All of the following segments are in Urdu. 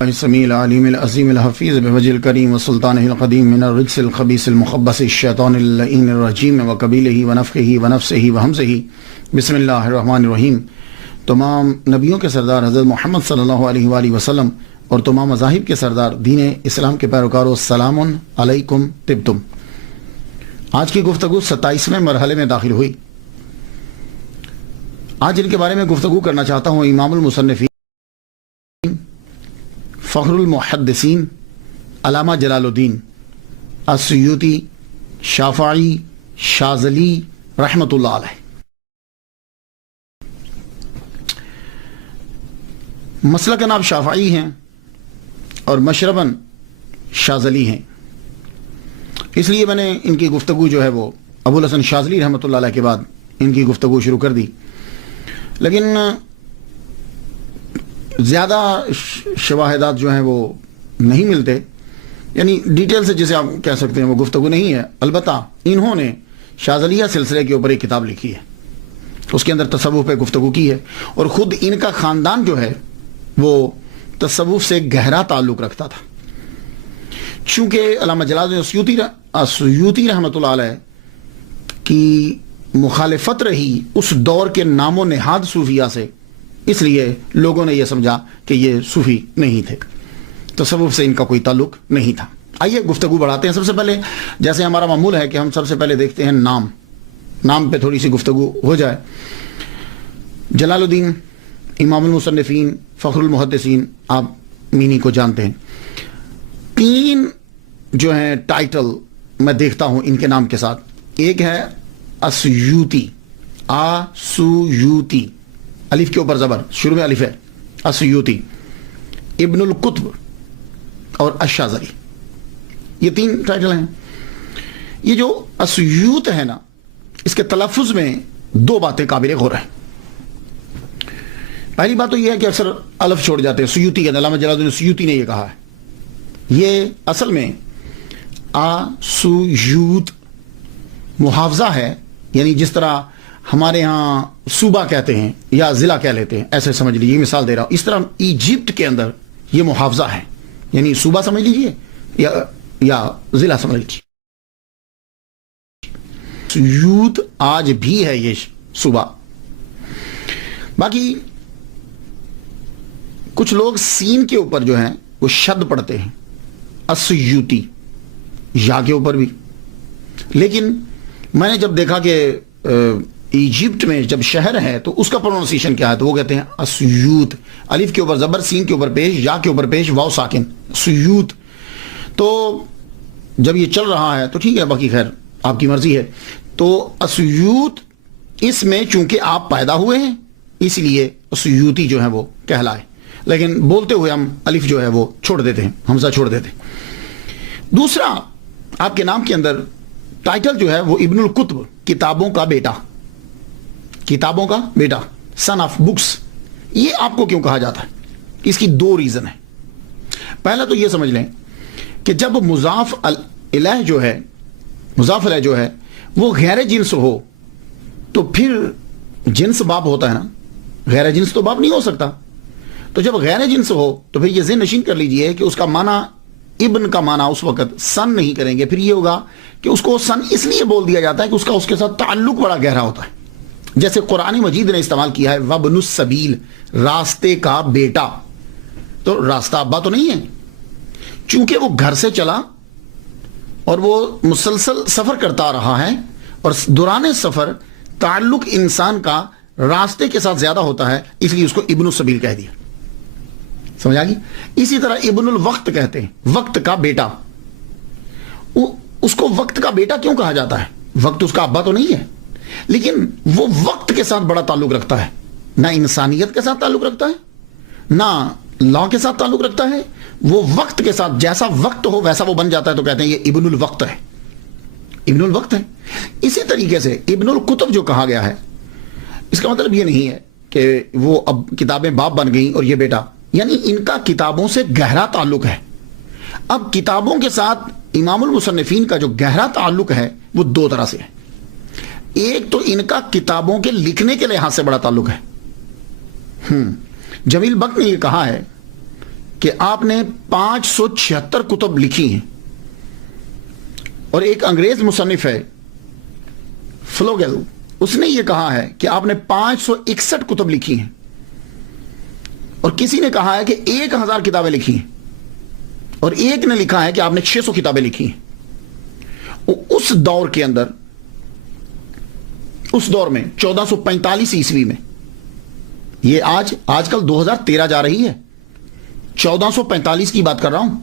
السمیع العلیم العظیم الحفیظ بوجہ الکریم وسلطانہ القدیم من الرجس الخبیث المخبث الشیطان اللعین الرجیم وقبیلہ ونفخہ ونفسہ وہمزہ بسم اللہ الرحمن الرحیم۔ تمام نبیوں کے سردار حضرت محمد صلی اللہ علیہ وآلہ وسلم اور تمام مذاہب کے سردار دین اسلام کے پیروکاروں، السلام علیکم طبتم۔ آج کی گفتگو 27ویں مرحلے میں داخل ہوئی۔ آج ان کے بارے میں گفتگو کرنا چاہتا ہوں امام المصنفین، فخر المحدثین، علامہ جلال الدین السیوطی شافعی شاذلی رحمۃ اللہ علیہ۔ مسلکن آپ شافعی ہیں اور مشرباً شاذلی ہیں، اس لیے میں نے ان کی گفتگو جو ہے وہ ابو الحسن شاذلی رحمۃ اللہ علیہ کے بعد ان کی گفتگو شروع کر دی، لیکن زیادہ شواہدات جو ہیں وہ نہیں ملتے، یعنی ڈیٹیل سے جسے آپ کہہ سکتے ہیں وہ گفتگو نہیں ہے۔ البتہ انہوں نے شاذلیہ سلسلے کے اوپر ایک کتاب لکھی ہے، اس کے اندر تصوف پہ گفتگو کی ہے، اور خود ان کا خاندان جو ہے وہ تصوف سے گہرا تعلق رکھتا تھا۔ چونکہ علامہ جلال السیوطی رحمۃ اللہ علیہ کی مخالفت رہی اس دور کے نام و نہاد صوفیہ سے، اس لیے لوگوں نے یہ سمجھا کہ یہ صوفی نہیں تھے، تصوف سے ان کا کوئی تعلق نہیں تھا۔ آئیے گفتگو بڑھاتے ہیں۔ سب سے پہلے جیسے ہمارا معمول ہے کہ ہم سب سے پہلے دیکھتے ہیں نام پہ تھوڑی سی گفتگو ہو جائے۔ جلال الدین امام المصنفین فخر المحدثین، آپ مینی کو جانتے ہیں۔ 3 جو ہیں ٹائٹل میں دیکھتا ہوں ان کے نام کے ساتھ۔ ایک ہے السیوطی، آسیوطی، الف کے اوپر زبر، شروع میں الف ہے، السیوطی، ابن القطب اور الشاذلی، یہ 3 ٹائٹل ہیں۔ یہ جو السیوط ہے نا، اس کے تلفظ میں 2 باتیں قابل غور ہیں۔ پہلی بات تو یہ ہے کہ اکثر الف چھوڑ جاتے ہیں، سیوطی کے علامہ جلال الدین سیوطی نے یہ کہا ہے۔ یہ اصل میں آسیوط محافظہ ہے، یعنی جس طرح ہمارے ہاں صوبہ کہتے ہیں یا ضلع کہہ لیتے ہیں، ایسے سمجھ لیجیے، مثال دے رہا ہوں۔ اس طرح ایجپٹ کے اندر یہ محافظہ ہے، یعنی صوبہ سمجھ لیجیے یا ضلع سمجھ لیجیے۔ سیوط آج بھی ہے یہ صوبہ۔ باقی کچھ لوگ سین کے اوپر جو ہیں وہ شد پڑھتے ہیں، السیوطی، یا کے اوپر بھی، لیکن میں نے جب دیکھا کہ ایجپٹ میں جب شہر ہے تو اس کا پروننسیشن کیا ہے، تو وہ کہتے ہیں السیوط، الف کے اوپر زبر، سین کے اوپر پیش، یا کے اوپر پیش، واو ساکن، سیوط۔ تو جب یہ چل رہا ہے تو ٹھیک ہے، باقی خیر آپ کی مرضی ہے۔ تو السیوط اس میں چونکہ آپ پیدا ہوئے ہیں اس لیے السیوطی جو ہے وہ کہلائے، لیکن بولتے ہوئے ہم الف جو ہے وہ چھوڑ دیتے ہیں، حمزہ چھوڑ دیتے ہیں۔ دوسرا، آپ کے نام کے اندر ٹائٹل جو ہے وہ ابن القطب، کتابوں کا بیٹا، کتابوں کا بیٹا، سن آف بکس، یہ آپ کو کیوں کہا جاتا ہے؟ اس کی 2 ریزن ہیں۔ پہلا تو یہ سمجھ لیں کہ جب مضاف الیہ جو ہے وہ غیر جنس ہو تو پھر جنس باب ہوتا ہے نا، غیر جنس تو باب نہیں ہو سکتا۔ تو جب غیر جنس ہو تو پھر یہ ذہن نشین کر لیجئے کہ اس کا معنی، ابن کا معنی اس وقت سن نہیں کریں گے، پھر یہ ہوگا کہ اس کو سن اس لیے بول دیا جاتا ہے کہ اس کا اس کے ساتھ تعلق بڑا گہرا ہوتا ہے۔ جیسے قرآن مجید نے استعمال کیا ہے وابن السبیل، راستے کا بیٹا، تو راستہ ابا تو نہیں ہے، چونکہ وہ گھر سے چلا اور وہ مسلسل سفر کرتا رہا ہے، اور دوران سفر تعلق انسان کا راستے کے ساتھ زیادہ ہوتا ہے، اس لیے اس کو ابن السبیل کہہ دیا۔ سمجھ آگی؟ اسی طرح ابن الوقت کہتے ہیں، وقت کا بیٹا۔ اس کو وقت کا بیٹا کیوں کہا جاتا ہے؟ وقت اس کا ابا تو نہیں ہے، لیکن وہ وقت کے ساتھ بڑا تعلق رکھتا ہے، نہ انسانیت کے ساتھ تعلق رکھتا ہے، نہ لا کے ساتھ تعلق رکھتا ہے، وہ وقت کے ساتھ جیسا وقت ہو ویسا وہ بن جاتا ہے، تو کہتے ہیں یہ ابن الوقت ہے، ابن الوقت ہے۔ اسی طریقے سے ابن القطب جو کہا گیا ہے، اس کا مطلب یہ نہیں ہے کہ وہ اب کتابیں باپ بن گئیں اور یہ بیٹا، یعنی ان کا کتابوں سے گہرا تعلق ہے۔ اب کتابوں کے ساتھ امام المصنفین کا جو گہرا تعلق ہے وہ 2 طرح سے ہے۔ ایک تو ان کا کتابوں کے لکھنے کے لحاظ سے بڑا تعلق ہے۔ جمیل بخت نے یہ کہا ہے کہ آپ نے 576 کتب لکھی ہیں، اور ایک انگریز مصنف ہے فلوگل، اس نے یہ کہا ہے کہ آپ نے 561 کتب لکھی ہیں، اور کسی نے کہا ہے کہ 1000 کتابیں لکھی ہیں، اور ایک نے لکھا ہے کہ آپ نے 600 کتابیں لکھی ہیں۔ اس دور کے اندر، اس دور میں 1445 عیسوی میں، یہ آج کل 2013 جا رہی ہے، 1445 کی بات کر رہا ہوں،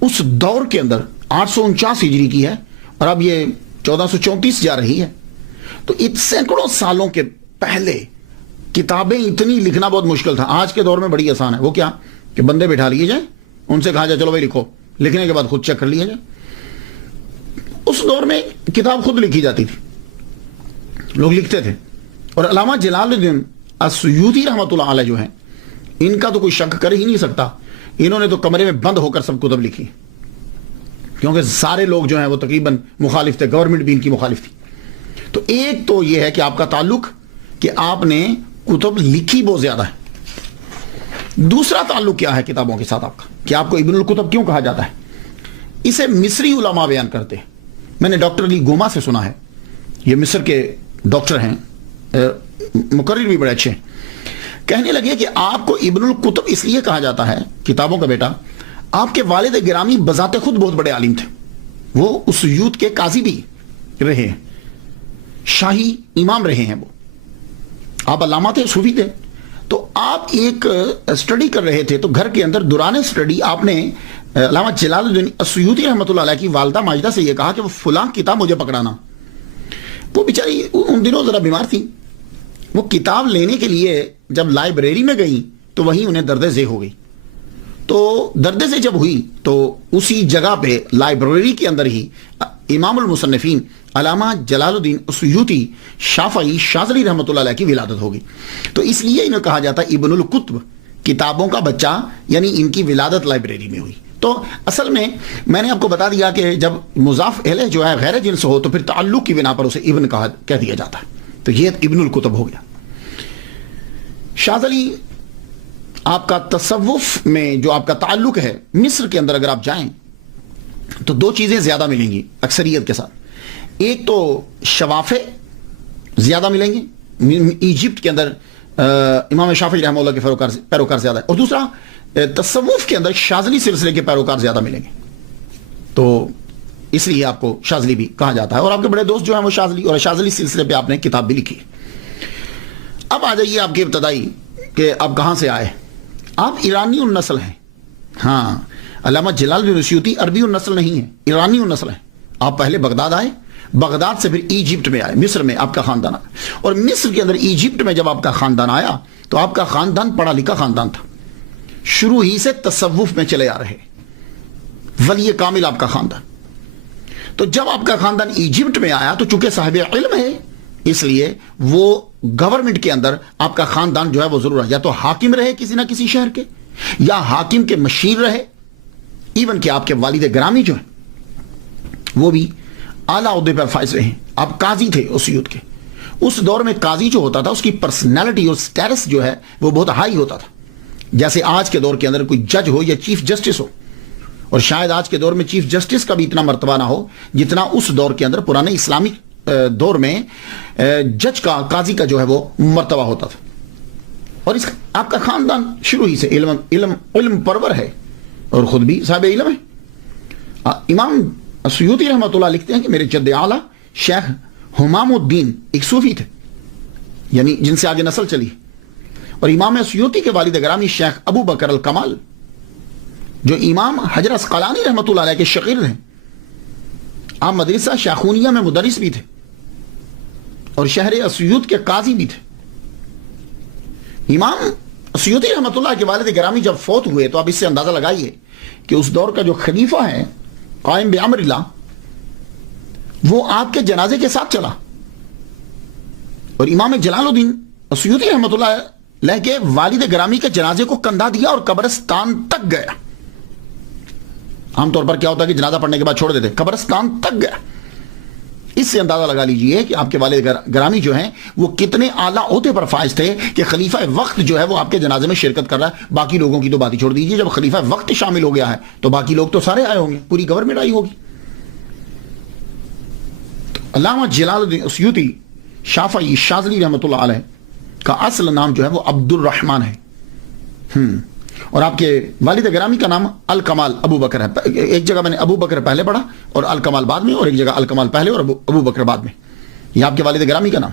اس دور کے اندر 849 ہجری کی ہے، اور اب یہ 1434 جا رہی ہے۔ تو سینکڑوں سالوں کے پہلے کتابیں اتنی لکھنا بہت مشکل تھا۔ آج کے دور میں بڑی آسان ہے، وہ کیا کہ بندے بٹھا لیے جائیں، ان سے کہا جائے چلو بھائی لکھو، لکھنے کے بعد خود چیک کر لیا جائے۔ اس دور میں کتاب خود لکھی جاتی تھی، لوگ لکھتے تھے، اور علامہ جلال الدین السیوطی رحمۃ اللہ علیہ جو ہیں، ان کا تو کوئی شک کر ہی نہیں سکتا، انہوں نے تو کمرے میں بند ہو کر سب کتب لکھی، کیونکہ سارے لوگ جو ہیں وہ تقریباً مخالف تھے، گورنمنٹ بھی ان کی مخالف تھی۔ تو ایک تو یہ ہے کہ آپ کا تعلق کہ آپ نے کتب لکھی بہت زیادہ ہے۔ دوسرا تعلق کیا ہے کتابوں کے ساتھ آپ کا، کہ آپ کو ابن الکتب کیوں کہا جاتا ہے؟ اسے مصری علماء بیان کرتے ہیں۔ میں نے ڈاکٹر علی گوما سے سنا ہے، یہ مصر کے ڈاکٹر ہیں، مقرر بھی بڑے اچھے ہیں، کہنے لگے کہ آپ کو ابن الکتب اس لیے کہا جاتا ہے، کتابوں کا بیٹا، آپ کے والد گرامی بذات خود بہت بڑے عالم تھے، وہ اس یوت کے قاضی بھی رہے ہیں، شاہی امام رہے ہیں، وہ آپ علامہ تھے، صوفی تھے۔ تو آپ ایک اسٹڈی کر رہے تھے، تو گھر کے اندر دوران اسٹڈی آپ نے علامہ جلال الدین السیوطی رحمۃ اللہ علیہ کی والدہ ماجدہ سے یہ کہا کہ وہ فلاں کتاب مجھے پکڑانا۔ وہ بیچاری ان دنوں ذرا بیمار تھی، وہ کتاب لینے کے لیے جب لائبریری میں گئی تو وہیں انہیں درد ذیل ہو گئی۔ تو درد ذیل جب ہوئی تو اسی جگہ پہ لائبریری کے اندر ہی امام المصنفین علامہ جلال الدین السیوطی شافعی شاذلی رحمۃ اللہ علیہ کی ولادت ہوگی۔ تو اس لیے انہیں کہا جاتا ہے ابن الکتب، کتابوں کا بچہ، یعنی ان کی ولادت لائبریری میں ہوئی۔ تو اصل میں نے آپ کو بتا دیا کہ جب مضاف الیہ جو ہے غیر جنس ہو تو پھر تعلق کی بنا پر اسے ابن کہہ دیا جاتا ہے، تو یہ ابن الکتب ہو گیا۔ شاذلی، آپ کا تصوف میں جو آپ کا تعلق ہے، مصر کے اندر اگر آپ جائیں تو دو چیزیں زیادہ ملیں گی اکثریت کے ساتھ۔ ایک تو شوافع زیادہ ملیں گے، ایجپٹ کے اندر امام شافعی رحمہ اللہ کے پیروکار زیادہ ہے، اور دوسرا تصوف کے اندر شاذلی سلسلے کے پیروکار زیادہ ملیں گے، تو اس لیے آپ کو شاذلی بھی کہا جاتا ہے۔ اور آپ کے بڑے دوست جو ہیں وہ شاذلی، اور شاذلی سلسلے پہ آپ نے کتاب بھی لکھی۔ اب آ جائیے آپ کی ابتدائی کہ آپ کہاں سے آئے۔ آپ ایرانی النسل ہیں، ہاں، علامہ جلال الدین السیوطی عربی النسل نہیں ہے، ایرانی النسل ہیں۔ آپ پہلے بغداد آئے، بغداد سے پھر ایجپٹ میں آئے، مصر میں آپ کا خاندان آیا، اور مصر کے اندر ایجپٹ میں جب آپ کا خاندان آیا تو آپ کا خاندان پڑھا لکھا خاندان تھا، شروع ہی سے تصوف میں چلے آ رہے، ولی کامل آپ کا خاندان۔ تو جب آپ کا خاندان ایجپٹ میں آیا تو چونکہ صاحب علم ہے، اس لیے وہ گورنمنٹ کے اندر آپ کا خاندان جو ہے وہ ضرور ہے، یا تو حاکم رہے کسی نہ کسی شہر کے، یا حاکم کے مشیر رہے، ایون کہ آپ کے والد گرامی جو ہیں وہ بھی اعلیٰ عہدے پر فائز رہے ہیں۔ آپ قاضی تھے اس یوتھ کے۔ اس دور میں قاضی جو ہوتا تھا اس کی پرسنالٹی اور سٹیٹس جو ہے وہ بہت ہائی ہوتا تھا، جیسے آج کے دور کے اندر کوئی جج ہو یا چیف جسٹس ہو، اور شاید آج کے دور میں چیف جسٹس کا بھی اتنا مرتبہ نہ ہو جتنا اس دور کے اندر پرانے اسلامی دور میں جج کا، قاضی کا جو ہے وہ مرتبہ ہوتا تھا۔ اور آپ کا خاندان شروع ہی سے علم پرور ہے، اور خود بھی صاحب علم ہے۔ امام سیوطی رحمۃ اللہ لکھتے ہیں کہ میرے جد اعلیٰ شیخ حمام الدین ایک صوفی تھے، یعنی جن سے آگے نسل چلی، اور امام سیوطی کے والد گرامی شیخ ابو بکر الکمال جو امام حجر اسقلانی رحمۃ اللہ علیہ کے شاگرد ہیں، آپ مدرسہ شیخونیہ میں مدرس بھی تھے اور شہر اسیوط کے قاضی بھی تھے۔ امام سیوطی رحمۃ اللہ کے والد گرامی جب فوت ہوئے تو آپ اس سے اندازہ لگائیے کہ اس دور کا جو خلیفہ ہے قائم بامر اللہ، وہ آپ کے جنازے کے ساتھ چلا، اور امام جلال الدین سیوطی رحمۃ اللہ علیہ کے والد گرامی کے جنازے کو کندھا دیا اور قبرستان تک گیا۔ عام طور پر کیا ہوتا ہے کہ جنازہ پڑھنے کے بعد چھوڑ دیتے، قبرستان تک گیا، اس سے اندازہ لگا لیجئے کہ آپ کے والد گرامی جو ہیں وہ کتنے اعلیٰ عہدے پر فائز تھے کہ خلیفہ وقت جو ہے وہ آپ کے جنازے میں شرکت کر رہا ہے. باقی لوگوں کی تو بات ہی چھوڑ دیجئے، جب خلیفہ وقت شامل ہو گیا ہے تو باقی لوگ تو سارے آئے ہوں گے، پوری گورنمنٹ آئی ہوگی. علامہ جلال الدین سیوطی شافعی شاذلی رحمۃ اللہ علیہ کا اصل نام جو ہے وہ عبد الرحمن ہے، اور آپ کے والد گرامی کا نام الکمال ابو بکر ہے. ایک جگہ میں نے ابو بکر پہلے پڑھا اور الکمال بعد میں، اور ایک جگہ الکمال پہلے اور ابو بکر بعد میں. یہ آپ کے والد گرامی کا نام.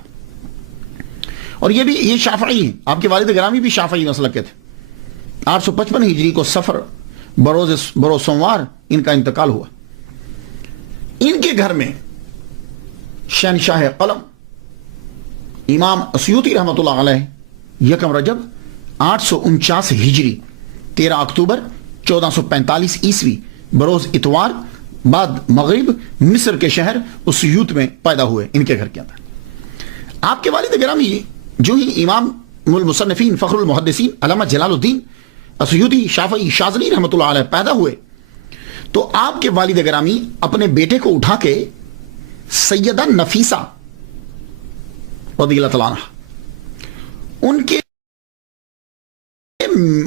اور یہ شافعی ہیں، آپ کے والد گرامی بھی شافعی مسلک کے تھے. 855 ہجری کو سفر بروز سوموار ان کا انتقال ہوا. ان کے گھر میں شہنشاہ قلم امام سیوطی رحمۃ اللہ علیہ 1 رجب 849 ہجری 13 اکتوبر 1445 عیسوی بروز اتوار بعد مغرب مصر کے شہر اسیوط میں پیدا ہوئے. ان کے گھر کے اندر آپ کے والد گرامی جو ہی امام المصنفین فخر المحدثین علامہ جلال الدین اسیوطی شافعی شاذلی رحمۃ اللہ علیہ پیدا ہوئے تو آپ کے والد گرامی اپنے بیٹے کو اٹھا کے سیدہ نفیسہ رضی اللہ تعالیٰ عنہ ان کے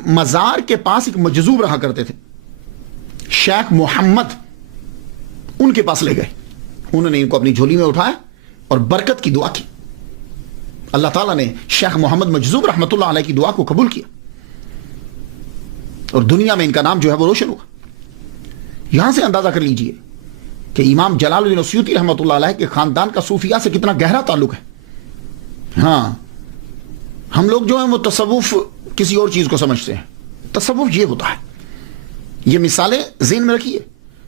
مزار کے پاس ایک مجذوب رہا کرتے تھے شیخ محمد، ان کے پاس لے گئے. انہوں نے ان کو اپنی جھولی میں اٹھایا اور برکت کی دعا کی. اللہ تعالیٰ نے شیخ محمد مجذوب رحمۃ اللہ علیہ کی دعا کو قبول کیا اور دنیا میں ان کا نام جو ہے وہ روشن ہوا. یہاں سے اندازہ کر لیجئے کہ امام جلال الدین سیوطی رحمۃ اللہ علیہ کے خاندان کا صوفیہ سے کتنا گہرا تعلق ہے. ہاں، ہم لوگ جو ہیں وہ تصوف کسی اور چیز کو سمجھتے ہیں. تصوف یہ ہوتا ہے. یہ مثالیں ذہن میں رکھیے.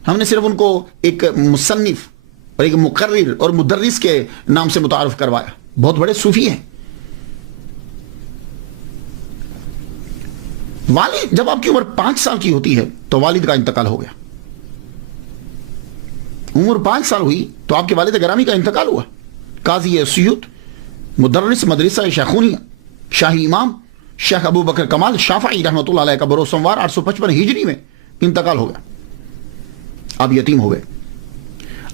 ہم نے صرف ان کو ایک مصنف اور ایک مقرر اور مدرس کے نام سے متعارف کروایا. بہت بڑے صوفی ہیں. والد جب آپ کی عمر 5 سال کی ہوتی ہے تو والد کا انتقال ہو گیا. عمر 5 سال ہوئی تو آپ کے والد گرامی کا انتقال ہوا. قاضی اسیوط مدرس مدرسہ شیخونیہ شاہی امام شیخ ابو بکر کمال شافعی رحمۃ اللہ علیہ کا بروز سوموار 855 ہجری میں انتقال ہو گیا. آپ یتیم ہو گئے.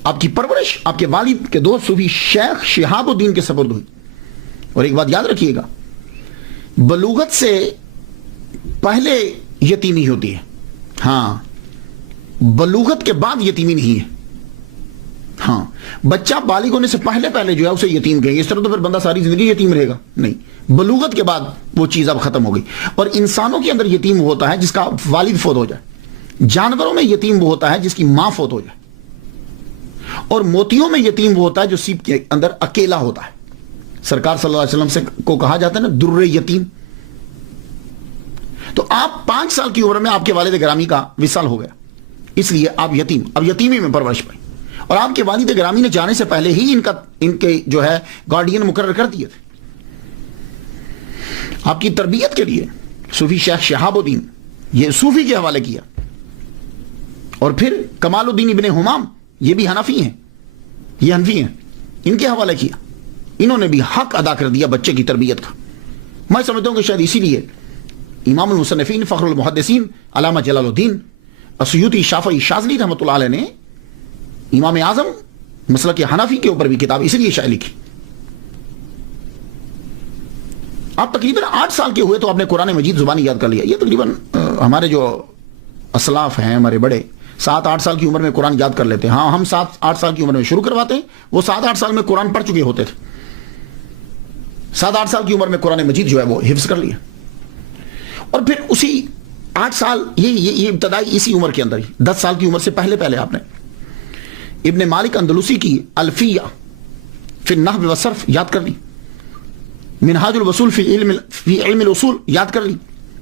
آپ کی پرورش آپ کے والد کے دوست صوفی شیخ شہاب الدین کے سپرد ہوئی. اور ایک بات یاد رکھیے گا، بلوغت سے پہلے یتیمی ہوتی ہے. ہاں، بلوغت کے بعد یتیمی نہیں ہے. ہاں، بچہ بالغ ہونے سے پہلے جو ہے اسے یتیم کہیں گے. اس طرح تو پھر بندہ ساری زندگی یتیم رہے گا. نہیں، بلوغت کے بعد وہ چیز اب ختم ہو گئی. اور انسانوں کے اندر یتیم ہوتا ہے جس کا والد فوت ہو جائے. جانوروں میں یتیم وہ ہوتا ہے جس کی ماں فوت ہو جائے. اور موتیوں میں یتیم وہ ہوتا ہے جو سیپ کے اندر اکیلا ہوتا ہے. سرکار صلی اللہ علیہ وسلم سے کو کہا جاتا ہے نا در یتیم. تو آپ 5 سال کی عمر میں آپ کے والد گرامی کا وصال ہو گیا، اس لیے آپ اب یتیمی میں پرورش پائی. اور آپ کے والد گرامی نے جانے سے پہلے ہی ان کے جو ہے گارڈین مقرر کر دیے تھے. آپ کی تربیت کے لیے صوفی شیخ شہاب الدین یہ صوفی کے حوالے کیا. اور پھر کمال الدین ابن حمام یہ بھی حنفی ہیں، یہ حنفی ہیں، ان کے حوالے کیا. انہوں نے بھی حق ادا کر دیا بچے کی تربیت کا. میں سمجھتا ہوں کہ شاید اسی لیے امام المصنفین فخر المحدثین علامہ جلال الدین اسیوطی شافعی شاذلی رحمۃ اللہ علیہ نے امام اعظم مسلک حنفی کے اوپر بھی کتاب اس لیے شائع لکھی. آپ تقریباً 8 سال کے ہوئے تو آپ نے قرآن مجید زبانی یاد کر لیا. یہ تقریباً ہمارے جو اسلاف ہیں ہمارے بڑے 7-8 سال کی عمر میں قرآن یاد کر لیتے ہیں. ہاں، ہم 7-8 سال کی عمر میں شروع کرواتے ہیں، وہ 7-8 سال میں قرآن پڑھ چکے ہوتے تھے. 7-8 سال کی عمر میں قرآن مجید جو ہے وہ حفظ کر لیا. اور پھر اسی 8 سال یہ ابتدائی اسی عمر کے اندر ہی 10 سال کی عمر سے پہلے آپ نے ابن مالک اندلسی کی الفیہ فی النحو والصرف یاد کر لی. منہاج الوصول فی علم الاصول یاد کر لی.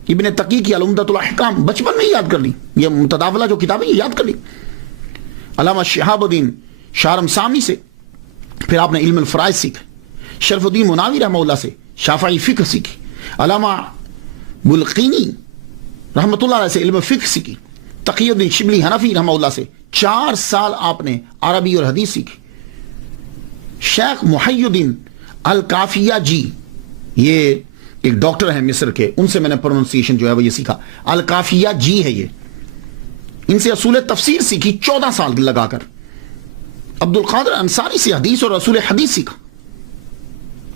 ابن تقی کی العمدۃ الاحکام بچپن میں ہی یاد کر لی. یہ متداولہ جو کتابیں یہ یاد کر لی. علامہ شہاب الدین شارم سامی سے پھر آپ نے علم الفرائض سیکھا. شرف الدین مناوی رحمہ اللہ سے شافعی فقہ سیکھی. علامہ بلقینی رحمۃ اللہ علیہ سے علم فقہ سیکھی. تقی الدین شبلی حنفی رحمہ اللہ سے 4 سال آپ نے عربی اور حدیث سیکھی. شیخ محی الدین الکافیہ جی یہ ایک ڈاکٹر ہیں مصر کے، ان سے میں نے پروننسیشن جو ہے وہ یہ سیکھا. الکافیہ جی ہے یہ، ان سے اصول تفسیر سیکھی 14 سال لگا کر. عبد القادر انصاری سے حدیث اور رسول حدیث سیکھا.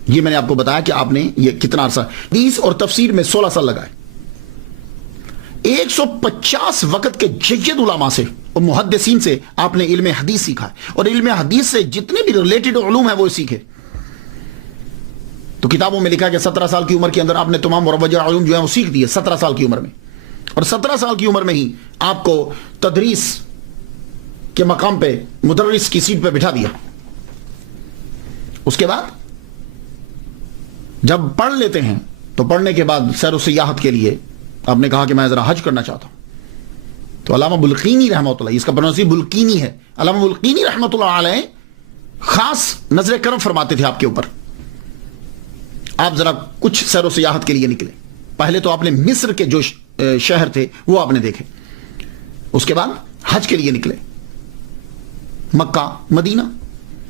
یہ میں نے آپ کو بتایا کہ آپ نے یہ کتنا عرصہ حدیث اور تفسیر میں 16 سال لگائے. 150 وقت کے جید علماء سے اور محدثین سے آپ نے علم حدیث سیکھا ہے, اور علم حدیث سے جتنے بھی ریلیٹڈ علوم ہیں وہ سیکھے. تو کتابوں میں لکھا ہے کہ 17 سال کی عمر کے اندر آپ نے تمام مروجہ علوم جو ہیں وہ سیکھ دیے 17 سال کی عمر میں, اور 17 سال کی عمر میں ہی آپ کو تدریس کے مقام پہ مدرس کی سیٹ پہ بٹھا دیا. اس کے بعد جب پڑھ لیتے ہیں تو پڑھنے کے بعد سیر و سیاحت کے لیے آپ نے کہا کہ میں ذرا حج کرنا چاہتا ہوں. تو علامہ بلقینی رحمۃ اللہ, اس کا پروننسی بلقینی ہے, علامہ بلقینی رحمۃ اللہ علیہ خاص نظر کرم فرماتے تھے آپ کے اوپر. آپ ذرا کچھ سیر و سیاحت کے لیے نکلے. پہلے تو آپ نے مصر کے جو شہر تھے وہ آپ نے دیکھے, اس کے بعد حج کے لیے نکلے مکہ مدینہ.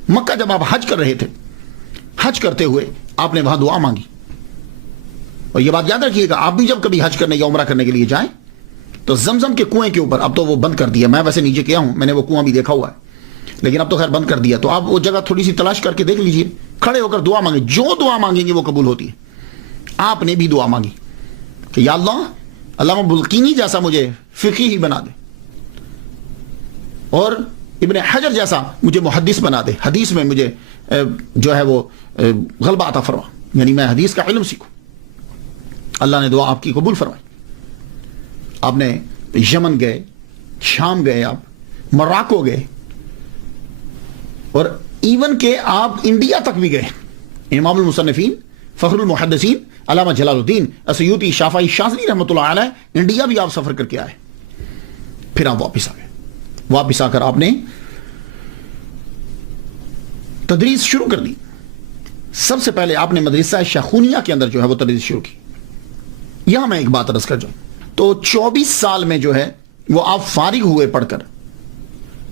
مکہ جب آپ حج کر رہے تھے, حج کرتے ہوئے آپ نے وہاں دعا مانگی. اور یہ بات یاد رکھیے گا, آپ بھی جب کبھی حج کرنے یا عمرہ کرنے کے لیے جائیں تو زمزم کے کنویں کے اوپر, اب تو وہ بند کر دیا, میں ویسے نیچے گیا ہوں, میں نے وہ کنواں بھی دیکھا ہوا ہے, لیکن اب تو خیر بند کر دیا. تو آپ وہ جگہ تھوڑی سی تلاش کر کے دیکھ لیجئے, کھڑے ہو کر دعا مانگیں, جو دعا مانگیں گے وہ قبول ہوتی ہے. آپ نے بھی دعا مانگی کہ یا اللہ علامہ بلقینی جیسا مجھے فقیہ ہی بنا دے, اور ابن حجر جیسا مجھے محدث بنا دے, حدیث میں مجھے جو ہے وہ غلبہ عطا فرما, یعنی میں حدیث کا علم سیکھوں. اللہ نے دعا آپ کی قبول فرمائی. آپ نے یمن گئے, شام گئے, آپ موراکو گئے, اور ایون کہ آپ انڈیا تک بھی گئے. امام المصنفین فخر المحدثین علامہ جلال الدین السیوطی شافعی شاذلی رحمۃ اللہ علیہ انڈیا بھی آپ سفر کر کے آئے. پھر آپ واپس آ گئے. واپس آ کر آپ نے تدریس شروع کر دی. سب سے پہلے آپ نے مدرسہ شیخونیہ کے اندر جو ہے وہ تدریس شروع کی. یہاں میں ایک بات عرض کر جاؤں تو 24 سال میں جو ہے وہ آپ فارغ ہوئے پڑھ کر,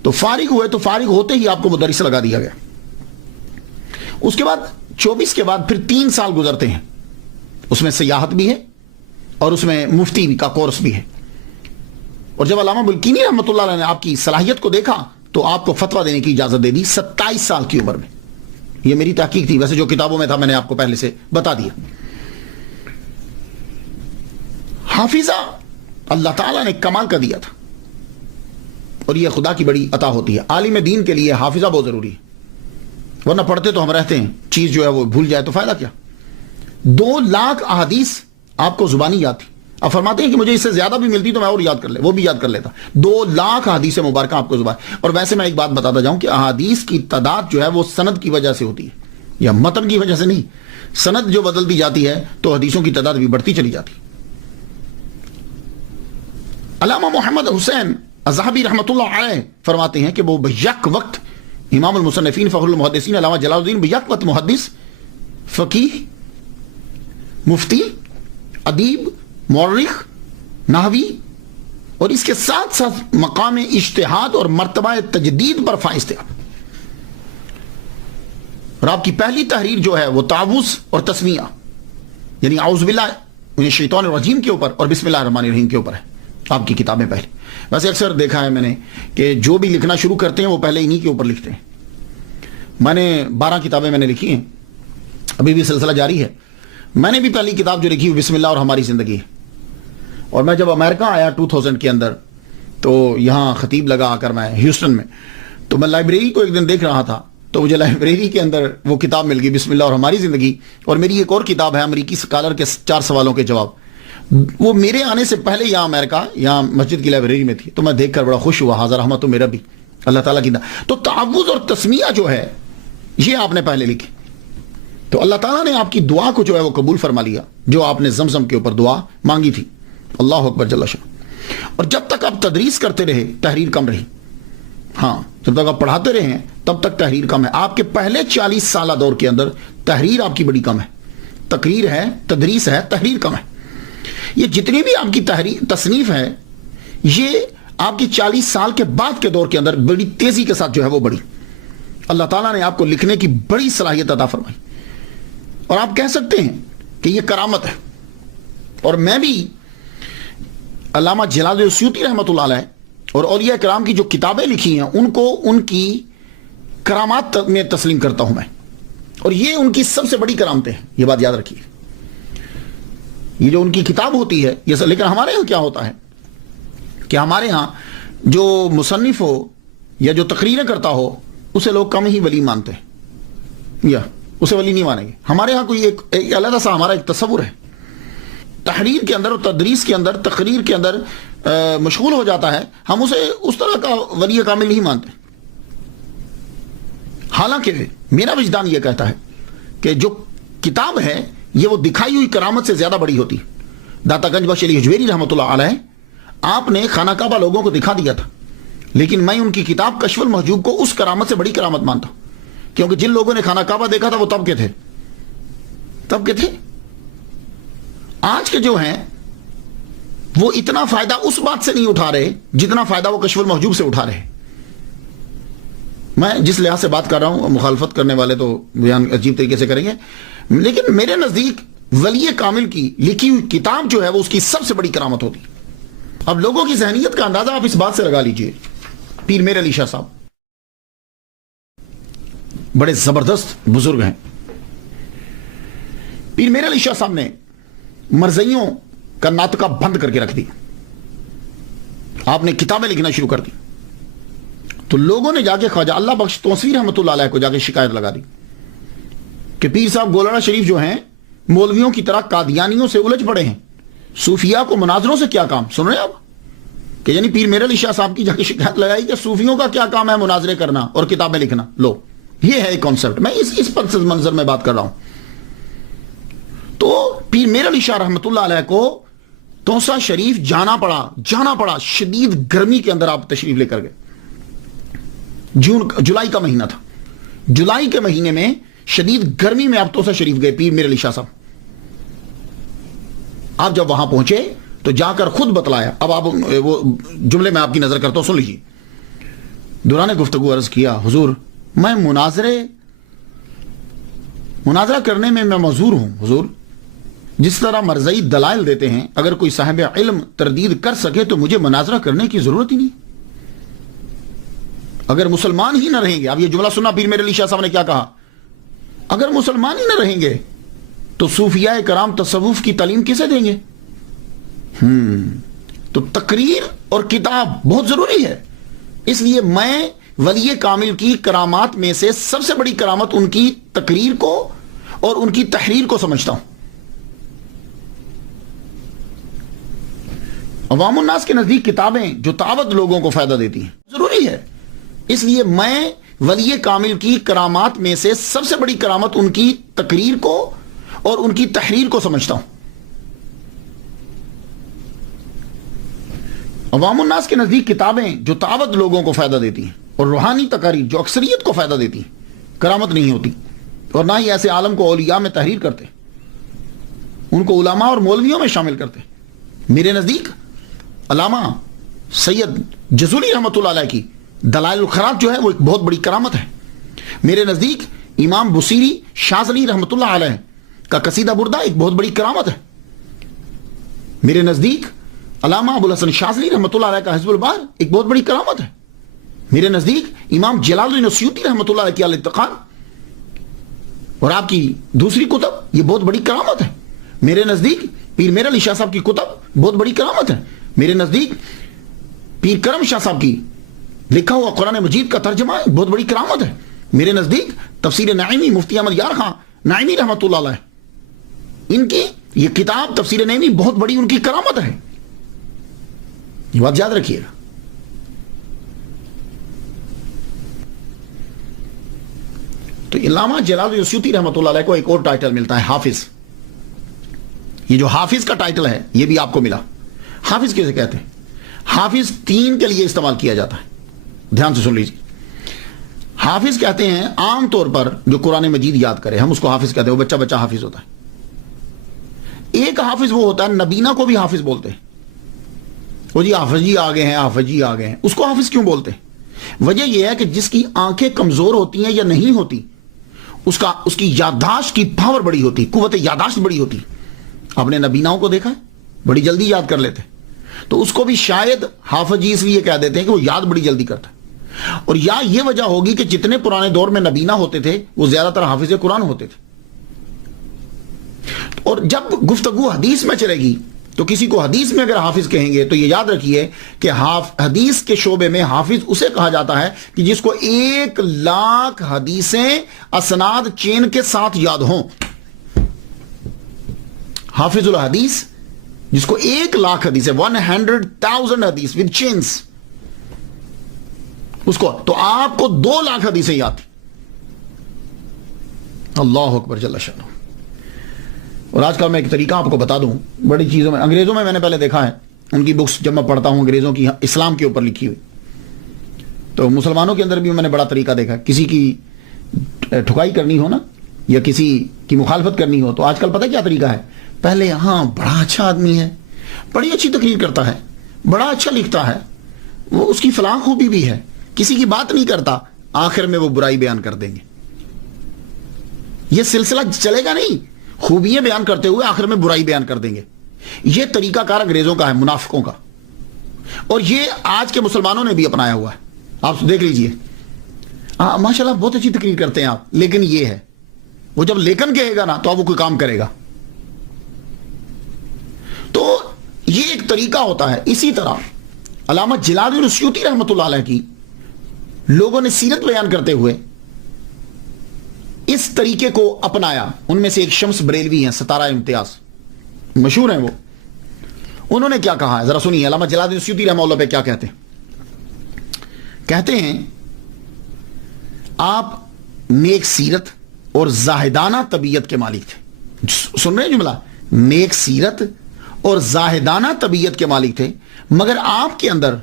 تو فارغ ہوئے تو فارغ ہوتے ہی آپ کو مدرس لگا دیا گیا. اس کے بعد 24 کے بعد پھر 3 سال گزرتے ہیں, اس میں سیاحت بھی ہے اور اس میں مفتی کا کورس بھی ہے. اور جب علامہ بلقینی رحمۃ اللہ علیہ نے آپ کی صلاحیت کو دیکھا تو آپ کو فتویٰ دینے کی اجازت دے دی 27 سال کی عمر میں. یہ میری تحقیق تھی, ویسے جو کتابوں میں تھا میں نے آپ کو پہلے سے بتا دیا. حافظہ اللہ تعالیٰ نے کمال کا دیا تھا, اور یہ خدا کی بڑی عطا ہوتی ہے. عالم دین کے لیے حافظہ بہت ضروری ہے, ورنہ پڑھتے تو ہم رہتے ہیں, چیز جو ہے وہ بھول جائے تو فائدہ کیا. 2 لاکھ احادیث آپ کو زبانی یاد تھی. اب فرماتے ہیں کہ مجھے اس سے زیادہ بھی ملتی تو میں اور یاد کر لے, وہ بھی یاد کر لیتا. 2 لاکھ احادیث مبارکہ آپ کو زبان. اور ویسے میں ایک بات بتاتا جاؤں کہ احادیث کی تعداد جو ہے وہ سند کی وجہ سے ہوتی ہے, یا متن کی وجہ سے نہیں. سند جو بدلتی جاتی ہے تو حدیثوں کی تعداد بھی بڑھتی چلی جاتی. علامہ محمد حسین الذہبی رحمۃ اللہ علیہ فرماتے ہیں کہ وہ بیک وقت امام المصنفین فخر المحدثین علامہ جلال الدین بیک وقت محدث, فقیہ, مفتی, ادیب, مورخ, نحوی, اور اس کے ساتھ ساتھ مقام اجتہاد اور مرتبہ تجدید پر فائز تھے. اور آپ کی پہلی تحریر جو ہے وہ تعوذ اور تسمیہ, یعنی اعوذ باللہ من الشیطان الرجیم کے اوپر اور بسم اللہ الرحمن الرحیم کے اوپر ہے آپ کی کتابیں پہلے. ویسے اکثر دیکھا ہے میں نے کہ جو بھی لکھنا شروع کرتے ہیں وہ پہلے انہی کے اوپر لکھتے ہیں. میں نے 12 کتابیں میں نے لکھی ہیں, ابھی بھی سلسلہ جاری ہے. میں نے بھی پہلی کتاب جو لکھی بسم اللہ اور ہماری زندگی. اور میں جب امریکہ آیا 2000 کے اندر تو یہاں خطیب لگا آ کر میں ہیوسٹن میں, تو میں لائبریری کو ایک دن دیکھ رہا تھا تو مجھے لائبریری کے اندر وہ کتاب مل گئی بسم اللہ اور ہماری زندگی. اور میری ایک اور کتاب ہے امریکی اسکالر کے 4 سوالوں کے جواب, وہ میرے آنے سے پہلے یہاں امریکہ یہاں مسجد کی لائبریری میں تھی. تو میں دیکھ کر بڑا خوش ہوا, حاضر رحمت تو میرا بھی اللہ تعالیٰ کی. تو تعوذ اور تسمیہ جو ہے یہ آپ نے پہلے لکھی, تو اللہ تعالیٰ نے آپ کی دعا کو جو ہے وہ قبول فرما لیا جو آپ نے زمزم کے اوپر دعا مانگی تھی. اللہ اکبر جل شان. اور جب تک آپ تدریس کرتے رہے تحریر کم رہی. ہاں, جب تک آپ پڑھاتے رہے ہیں تب تک تحریر کم ہے. آپ کے پہلے 40 سالہ دور کے اندر تحریر آپ کی بڑی کم ہے. تقریر ہے, تدریس ہے, تحریر کم ہے. یہ جتنی بھی آپ کی تحریر تصنیف ہے یہ آپ کی 40 سال کے بعد کے دور کے اندر بڑی تیزی کے ساتھ جو ہے وہ بڑی. اللہ تعالیٰ نے آپ کو لکھنے کی بڑی صلاحیت عطا فرمائی, اور آپ کہہ سکتے ہیں کہ یہ کرامت ہے. اور میں بھی علامہ جلال السیوطی رحمۃ اللہ علیہ اور اولیاء کرام کی جو کتابیں لکھی ہیں ان کو ان کی کرامات میں تسلیم کرتا ہوں میں، اور یہ ان کی سب سے بڑی کرامتیں ہیں، یہ بات یاد رکھیے. یہ جو ان کی کتاب ہوتی ہے یہ، لیکن ہمارے ہاں کیا ہوتا ہے کہ ہمارے ہاں جو مصنف ہو یا جو تقریریں کرتا ہو اسے لوگ کم ہی ولی مانتے ہیں، یا اسے ولی نہیں مانیں گے. ہمارے ہاں کوئی ایک علیحدہ سا ہمارا ایک تصور ہے، تحریر کے اندر اور تدریس کے اندر، تقریر کے اندر مشغول ہو جاتا ہے، ہم اسے اس طرح کا ولی کامل نہیں مانتے. حالانکہ میرا وجدان یہ کہتا ہے کہ جو کتاب ہے یہ وہ دکھائی ہوئی کرامت سے زیادہ بڑی ہوتی. داتا گنج بخش علی حجویری رحمۃ اللہ علیہ، آپ نے خانہ کعبہ لوگوں کو دکھا دیا تھا، لیکن میں ان کی کتاب کشف المحجوب کو اس کرامت سے بڑی کرامت مانتا ہوں، کیونکہ جن لوگوں نے خانہ کعبہ دیکھا تھا وہ تب کے تھے. آج کے جو ہیں وہ اتنا فائدہ اس بات سے نہیں اٹھا رہے جتنا فائدہ وہ کشف المحجوب سے اٹھا رہے. میں جس لحاظ سے بات کر رہا ہوں، مخالفت کرنے والے تو بیان عجیب طریقے سے کریں گے، لیکن میرے نزدیک ولی کامل کی لکھی ہوئی کتاب جو ہے وہ اس کی سب سے بڑی کرامت ہوتی. اب لوگوں کی ذہنیت کا اندازہ آپ اس بات سے لگا لیجئے. پیر میر علی شاہ صاحب بڑے زبردست بزرگ ہیں. پیر میر علی شاہ صاحب نے مرزائیوں کا ناطقہ بند کر کے رکھ دی. آپ نے کتابیں لکھنا شروع کر دی تو لوگوں نے جا کے خواجہ اللہ بخش توسیع رحمۃ اللہ علیہ کو جا کے شکایت لگا دی کہ پیر صاحب گولڑا شریف جو ہیں مولویوں کی طرح قادیانیوں سے الجھ پڑے ہیں، صوفیاء کو مناظروں سے کیا کام. سن رہے ہیں آپ کہ یعنی پیر میر علی شاہ صاحب کی جا کے شکایت لگائی کہ صوفیوں کا کیا کام ہے مناظرے کرنا اور کتابیں لکھنا. لو یہ ہے ایک کانسیپٹ. میں اس پس منظر میں بات کر رہا ہوں. تو پیر میر علی شاہ رحمۃ اللہ علیہ کو توسا شریف جانا پڑا. شدید گرمی کے اندر آپ تشریف لے کر گئے. جولائی کا مہینہ تھا. جولائی کے مہینے میں شدید گرمی میں آپ توسا شریف گئے پیر میر علی شاہ صاحب. آپ جب وہاں پہنچے تو جا کر خود بتلایا. اب آپ وہ جملے میں آپ کی نظر کرتا ہوں، سن لیجیے. دوران گفتگو عرض کیا، حضور میں مناظرہ کرنے میں معذور ہوں. حضور جس طرح مرزائی دلائل دیتے ہیں، اگر کوئی صاحب علم تردید کر سکے تو مجھے مناظرہ کرنے کی ضرورت ہی نہیں. اگر مسلمان ہی نہ رہیں گے، اب یہ جملہ سنا پیر میر علی شاہ صاحب نے کیا کہا، اگر مسلمان ہی نہ رہیں گے تو صوفیاء کرام تصوف کی تعلیم کسے دیں گے؟ تو تقریر اور کتاب بہت ضروری ہے. اس لیے میں ولی کامل کی کرامات میں سے سب سے بڑی کرامت ان کی تقریر کو اور ان کی تحریر کو سمجھتا ہوں. عوام الناس کے نزدیک کتابیں جو تعبد لوگوں کو فائدہ دیتی ہیں ضروری ہے. اس لیے میں ولی کامل کی کرامات میں سے سب سے بڑی کرامت ان کی تقریر کو اور ان کی تحریر کو سمجھتا ہوں. عوام الناس کے نزدیک کتابیں جو تعبد لوگوں کو فائدہ دیتی ہیں اور روحانی تقاریر جو اکثریت کو فائدہ دیتی ہیں کرامت نہیں ہوتی. اور نہ ہی ایسے عالم کو اولیاء میں تحریر کرتے، ان کو علماء اور مولویوں میں شامل کرتے. میرے نزدیک علامہ سید جزولی رحمۃ اللہ علیہ کی دلائل الخراج جو ہے وہ ایک بہت بڑی کرامت ہے. میرے نزدیک امام بصیری شاذلی رحمۃ اللہ علیہ کا قصیدہ بردہ ایک بہت بڑی کرامت ہے. میرے نزدیک علامہ ابو الحسن شاذلی رحمۃ اللہ علیہ کا حزب البار ایک بہت بڑی کرامت ہے. میرے نزدیک امام جلال الدین السیوطی رحمۃ اللہ علیہ کی الاتقان اور آپ کی دوسری کتب یہ بہت بڑی کرامت ہے. میرے نزدیک پیر میر علی شاہ صاحب کی کتب بہت بڑی کرامت ہے. میرے نزدیک پیر کرم شاہ صاحب کی لکھا ہوا قرآن مجید کا ترجمہ ایک بہت بڑی کرامت ہے. میرے نزدیک تفسیر نعیمی مفتی احمد یار خان نعیمی رحمۃ اللہ علیہ ان کی یہ کتاب تفسیر نعیمی بہت بڑی ان کی کرامت ہے. یہ بات یاد رکھیے گا. تو علامہ جلال الدین السیوطی رحمۃ اللہ علیہ کو ایک اور ٹائٹل ملتا ہے حافظ. یہ جو حافظ کا ٹائٹل ہے یہ بھی آپ کو ملا. حافظ کیسے کہتے ہیں؟ حافظ تین کے لیے استعمال کیا جاتا ہے، دھیان سے سن لیجیے. حافظ کہتے ہیں عام طور پر جو قرآن مجید یاد کرے ہم اس کو حافظ کہتے ہیں، وہ بچہ حافظ ہوتا ہے. ایک حافظ وہ ہوتا ہے نبینا کو بھی حافظ بولتے ہیں. وہ جی حافظ جی آ گئے ہیں، حافظ جی آ گئے ہیں. اس کو حافظ کیوں بولتے ہیں؟ وجہ یہ ہے کہ جس کی آنکھیں کمزور ہوتی ہیں یا نہیں ہوتی اس کی یادداشت کی پاور بڑی ہوتی، قوت یادداشت بڑی ہوتی. آپ نے نبیناؤں کو دیکھا ہے بڑی جلدی یاد کر لیتے، تو اس کو بھی شاید حافظ جی اس لیے کہہ دیتے ہیں کہ وہ یاد بڑی جلدی کرتا ہے. اور یا یہ وجہ ہوگی کہ جتنے پرانے دور میں نبینا ہوتے تھے وہ زیادہ تر حافظ قرآن ہوتے تھے. اور جب گفتگو حدیث میں چلے گی تو کسی کو حدیث میں اگر حافظ کہیں گے تو یہ یاد رکھیے کہ حدیث کے شعبے میں حافظ اسے کہا جاتا ہے کہ جس کو 1,00,000 حدیثیں اسناد چین کے ساتھ یاد ہوں. حافظ الحدیث جس کو 1,00,000 حدیثیں 100,000 حدیث ود چینز اس کو, تو آپ کو 2,00,000 حدیثیں یاد تھی. اللہ اکبر جل شانہ. اور آج کل میں ایک طریقہ آپ کو بتا دوں, بڑی چیزوں میں انگریزوں میں نے پہلے دیکھا ہے, ان کی بکس جب میں پڑھتا ہوں انگریزوں کی اسلام کے اوپر لکھی ہوئی, تو مسلمانوں کے اندر بھی میں نے بڑا طریقہ دیکھا. کسی کی ٹھکائی کرنی ہو نا یا کسی کی مخالفت کرنی ہو تو آج کل پتہ کیا طریقہ ہے, پہلے ہاں بڑا اچھا آدمی ہے, بڑی اچھی تقریر کرتا ہے, بڑا اچھا لکھتا ہے, وہ اس کی فلاں خوبی بھی ہے, کسی کی بات نہیں کرتا, آخر میں وہ برائی بیان کر دیں گے. یہ سلسلہ چلے گا نہیں, خوبیاں بیان کرتے ہوئے آخر میں برائی بیان کر دیں گے. یہ طریقہ کار انگریزوں کا ہے, منافقوں کا, اور یہ آج کے مسلمانوں نے بھی اپنایا ہوا ہے. آپ دیکھ لیجئے, ماشاءاللہ بہت اچھی تقریر کرتے ہیں آپ, لیکن یہ ہے وہ جب لیکن کہے گا نا تو اب وہ کوئی کام کرے گا. تو یہ ایک طریقہ ہوتا ہے. اسی طرح علامہ جلال الدین السیوطی رحمۃ اللہ علیہ کی لوگوں نے سیرت بیان کرتے ہوئے اس طریقے کو اپنایا. ان میں سے ایک شمس بریلوی ہیں, ستارہ امتیاز, مشہور ہیں وہ. انہوں نے کیا کہا ہے ذرا سنیے. علامہ جلال الدین السیوطی رحمۃ اللہ پہ کیا کہتے ہیں؟ کہتے ہیں آپ نیک سیرت اور زاہدانہ طبیعت کے مالک تھے. سن رہے ہیں جملہ, نیک سیرت اور زاہدانہ طبیعت کے مالک تھے, مگر آپ کے اندر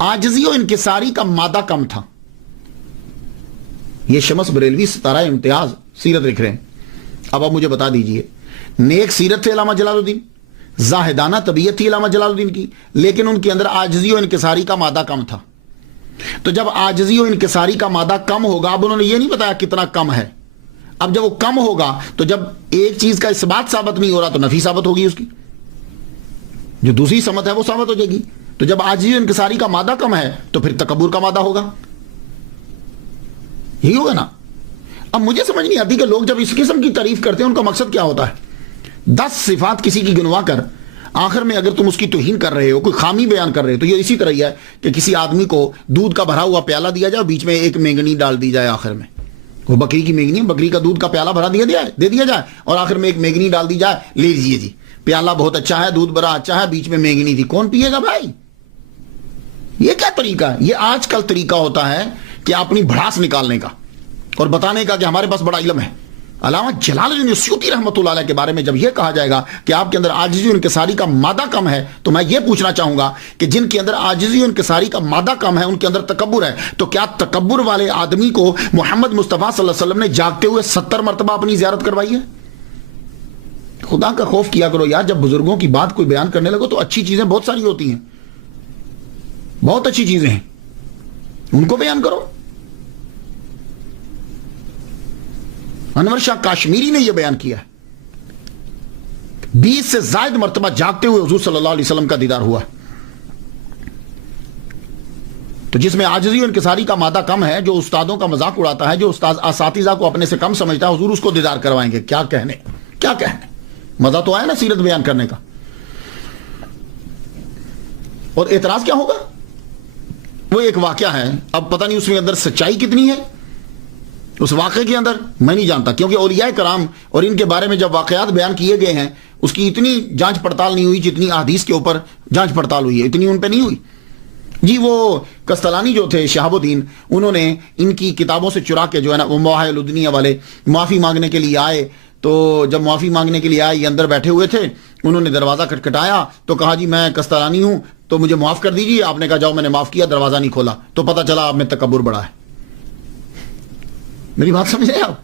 عاجزی و انکساری کا مادہ کم تھا. یہ شمس بریلوی ستارہ امتیاز سیرت لکھ رہے ہیں. اب آپ مجھے بتا دیجئے, نیک سیرت تھے علامہ جلال الدین, زاہدانہ طبیعت تھی علامہ جلال الدین کی, لیکن ان کے اندر عاجزی و انکساری کا مادہ کم تھا. تو جب عاجزی و انکساری کا مادہ کم ہوگا, اب انہوں نے یہ نہیں بتایا کتنا کم ہے, اب جب وہ کم ہوگا تو جب ایک چیز کا اثبات ثابت نہیں ہو رہا تو نفی ثابت ہوگی, اس کی جو دوسری سمت ہے وہ ثابت ہو جائے گی. تو جب عاجزی و انکساری کا مادہ کم ہے تو پھر تکبر کا مادہ ہوگا, یہی ہوگا نا. اب مجھے سمجھ نہیں آتی کہ لوگ جب اس قسم کی تعریف کرتے ہیں ان کا مقصد کیا ہوتا ہے. 10 صفات کسی کی گنوا کر آخر میں اگر تم اس کی توہین کر رہے ہو, کوئی خامی بیان کر رہے ہو, تو یہ اسی طرح ہی ہے کہ کسی آدمی کو دودھ کا بھرا ہوا پیالہ دیا جائے, بیچ میں ایک مینگنی ڈال دی جائے, آخر میں وہ بکری کی مینگنی, بکری کا دودھ کا پیالہ بھرا دے دیا جائے اور آخر میں ایک مینگنی ڈال دی جائے, لے لیجیے جی پیالہ بہت اچھا ہے, دودھ بڑا اچھا ہے, بیچ میں مینگنی تھی, کون پیے گا بھائی؟ یہ کیا طریقہ ہے؟ یہ آج کل طریقہ ہوتا ہے کہ اپنی بھڑاس نکالنے کا اور بتانے کا کہ ہمارے پاس بڑا علم ہے. علامہ جلال الدین السیوطی رحمۃ اللہ علیہ کے بارے میں جب یہ کہا جائے گا کہ آپ کے اندر عاجزی و انکساری کا مادہ کم ہے, تو میں یہ پوچھنا چاہوں گا کہ جن کے اندر عاجزی و انکساری کا مادہ کم ہے ان کے اندر تکبر ہے, تو کیا تکبر والے آدمی کو محمد مصطفیٰ صلی اللہ علیہ وسلم نے جاگتے ہوئے 70 مرتبہ اپنی زیارت کروائی ہے؟ خدا کا خوف کیا کرو یار. جب بزرگوں کی بات کوئی بیان کرنے لگو تو اچھی چیزیں بہت ساری ہوتی ہیں, بہت اچھی چیزیں ہیں, ان کو بیان کرو. انور شاہ کاشمیری نے یہ بیان کیا ہے, 20 سے زائد مرتبہ جاگتے ہوئے حضور صلی اللہ علیہ وسلم کا دیدار ہوا. تو جس میں عاجزی و انکساری کا مادہ کم ہے, جو استادوں کا مذاق اڑاتا ہے, جو اساتذہ کو اپنے سے کم سمجھتا ہے, حضور اس کو دیدار کروائیں گے. کیا کہنے, مزہ تو آیا نا سیرت بیان کرنے کا. اور اعتراض کیا ہوگا؟ وہ ایک واقعہ ہے, اب پتہ نہیں اس میں اندر سچائی کتنی ہے اس واقعے کے اندر, میں نہیں جانتا, کیونکہ اولیاء کرام اور ان کے بارے میں جب واقعات بیان کیے گئے ہیں اس کی اتنی جانچ پڑتال نہیں ہوئی جتنی احادیث کے اوپر جانچ پڑتال ہوئی ہے, اتنی ان پہ نہیں ہوئی. جی وہ کستلانی جو تھے شہاب الدین, انہوں نے ان کی کتابوں سے چرا کے جو ہے نا وہ مواہب الدنیا والے معافی مانگنے کے لیے آئے. تو جب معافی مانگنے کے لیے آئے, یہ اندر بیٹھے ہوئے تھے, انہوں نے دروازہ کھٹکھٹایا تو کہا جی میں کستلانی ہوں تو مجھے معاف کر دیجیے. آپ نے کہا جاؤ, میں نے معاف کیا, دروازہ نہیں کھولا, تو پتہ چلا آپ میں تکبر بڑا ہے. میری بات سمجھ رہے آپ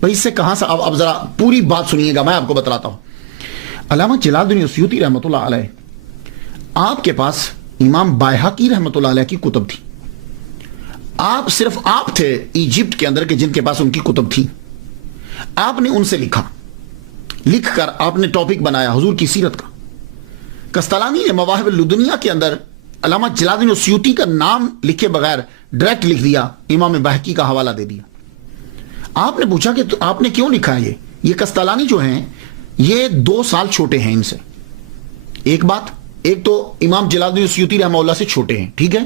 بھائی؟ اس سے کہاں سے, اب ذرا پوری بات سنیے گا, میں آپ کو بتلاتا ہوں. علامہ جلال الدین السیوطی رحمۃ اللہ علیہ, آپ کے پاس امام بائہقی رحمۃ اللہ علیہ کی کتب تھی. آپ صرف آپ تھے ایجپٹ کے اندر کے جن کے پاس ان کی کتب تھی. آپ نے ان سے لکھ کر آپ نے ٹاپک بنایا حضور کی سیرت کا. کستلانی نے مواہب الدنیا کے اندر علامہ جلال الدین السیوطی کا نام لکھے بغیر ڈائریکٹ لکھ دیا، امام بہقی کا حوالہ دے دیا۔ آپ نے پوچھا کہ آپ نے کیوں لکھا ہے؟ یہ قسطلانی جو ہیں یہ 2 سال چھوٹے ہیں ان سے۔ ایک بات، ایک تو امام جلال الدین السیوطی رحمہ اللہ سے چھوٹے ہیں، ٹھیک ہے۔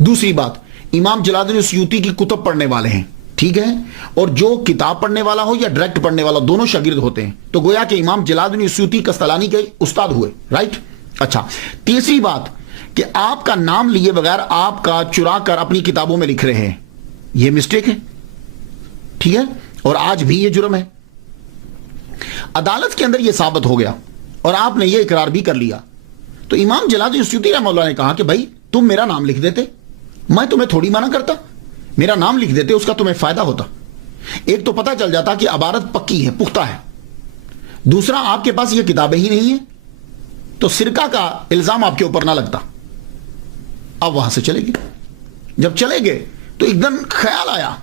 دوسری بات، امام جلال الدین السیوطی کی کتب پڑھنے والے ہیں، ٹھیک ہے، اور جو کتاب پڑھنے والا ہو یا ڈائریکٹ پڑھنے والا دونوں شاگرد ہوتے ہیں، تو گویا کہ امام جلال الدین السیوطی قسطلانی کے استاد ہوئے، رائٹ۔ اچھا، تیسری بات کہ آپ کا نام لیے بغیر آپ کا چرا کر اپنی کتابوں میں لکھ رہے ہیں، یہ مسٹیک ہے، ٹھیک ہے، اور آج بھی یہ جرم ہے۔ عدالت کے اندر یہ ثابت ہو گیا اور آپ نے یہ اقرار بھی کر لیا، تو امام جلال الدین السیوطی رحمہ اللہ نے کہا کہ بھائی تم میرا نام لکھ دیتے، میں تمہیں تھوڑی منع کرتا، میرا نام لکھ دیتے، اس کا تمہیں فائدہ ہوتا۔ ایک تو پتہ چل جاتا کہ عبارت پکی ہے، پختہ ہے، دوسرا آپ کے پاس یہ کتابیں ہی نہیں ہیں تو سرقہ کا الزام آپ کے اوپر نہ لگتا۔ اب وہاں سے چلے گئے، جب چلے گئے تو ایک دم خیال آیا،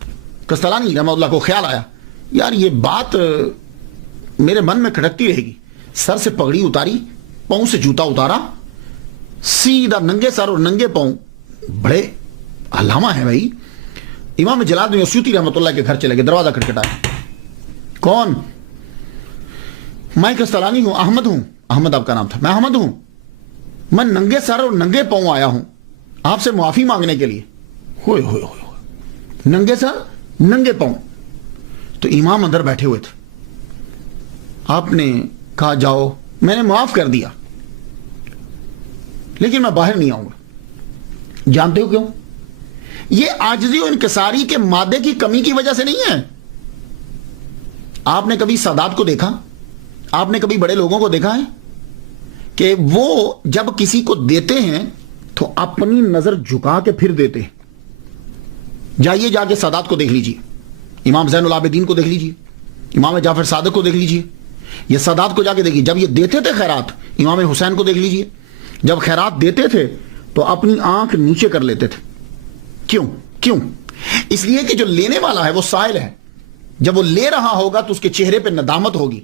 قسطلانی رحمہ اللہ کو خیال آیا، یار یہ بات میرے من میں کھٹکتی رہے گی۔ سر سے پگڑی اتاری، پاؤں سے جوتا اتارا، سیدھا ننگے سر اور ننگے پاؤں، بڑے علامہ ہیں بھائی، امام جلال الدین السیوطی رحمۃ اللہ کے گھر چلے گئے، دروازہ کھٹکھٹایا، کون؟ میں قسطلانی ہوں، احمد ہوں، احمد آپ کا نام تھا، میں احمد ہوں، میں ننگے سر اور ننگے پاؤں آیا ہوں آپ سے معافی مانگنے کے لیے۔ ہوئے ہوئے ہوئے، ننگے سر ننگے پاؤں۔ تو امام اندر بیٹھے ہوئے تھے، آپ نے کہا جاؤ، میں نے معاف کر دیا لیکن میں باہر نہیں آؤں گا۔ جانتے ہو کیوں؟ یہ عاجزی و انکساری کے مادے کی کمی کی وجہ سے نہیں ہے۔ آپ نے کبھی سادات کو دیکھا؟ آپ نے کبھی بڑے لوگوں کو دیکھا ہے کہ وہ جب کسی کو دیتے ہیں تو اپنی نظر جھکا کے پھر دیتے ہیں؟ جائیے جا کے سادات کو دیکھ لیجئے، امام زین العابدین کو دیکھ لیجئے، امام جعفر صادق کو دیکھ لیجئے، یہ سادات کو جا کے دیکھیے، جب یہ دیتے تھے خیرات، امام حسین کو دیکھ لیجئے، جب خیرات دیتے تھے تو اپنی آنکھ نیچے کر لیتے تھے۔ کیوں؟ اس لیے کہ جو لینے والا ہے وہ سائل ہے، جب وہ لے رہا ہوگا تو اس کے چہرے پہ ندامت ہوگی،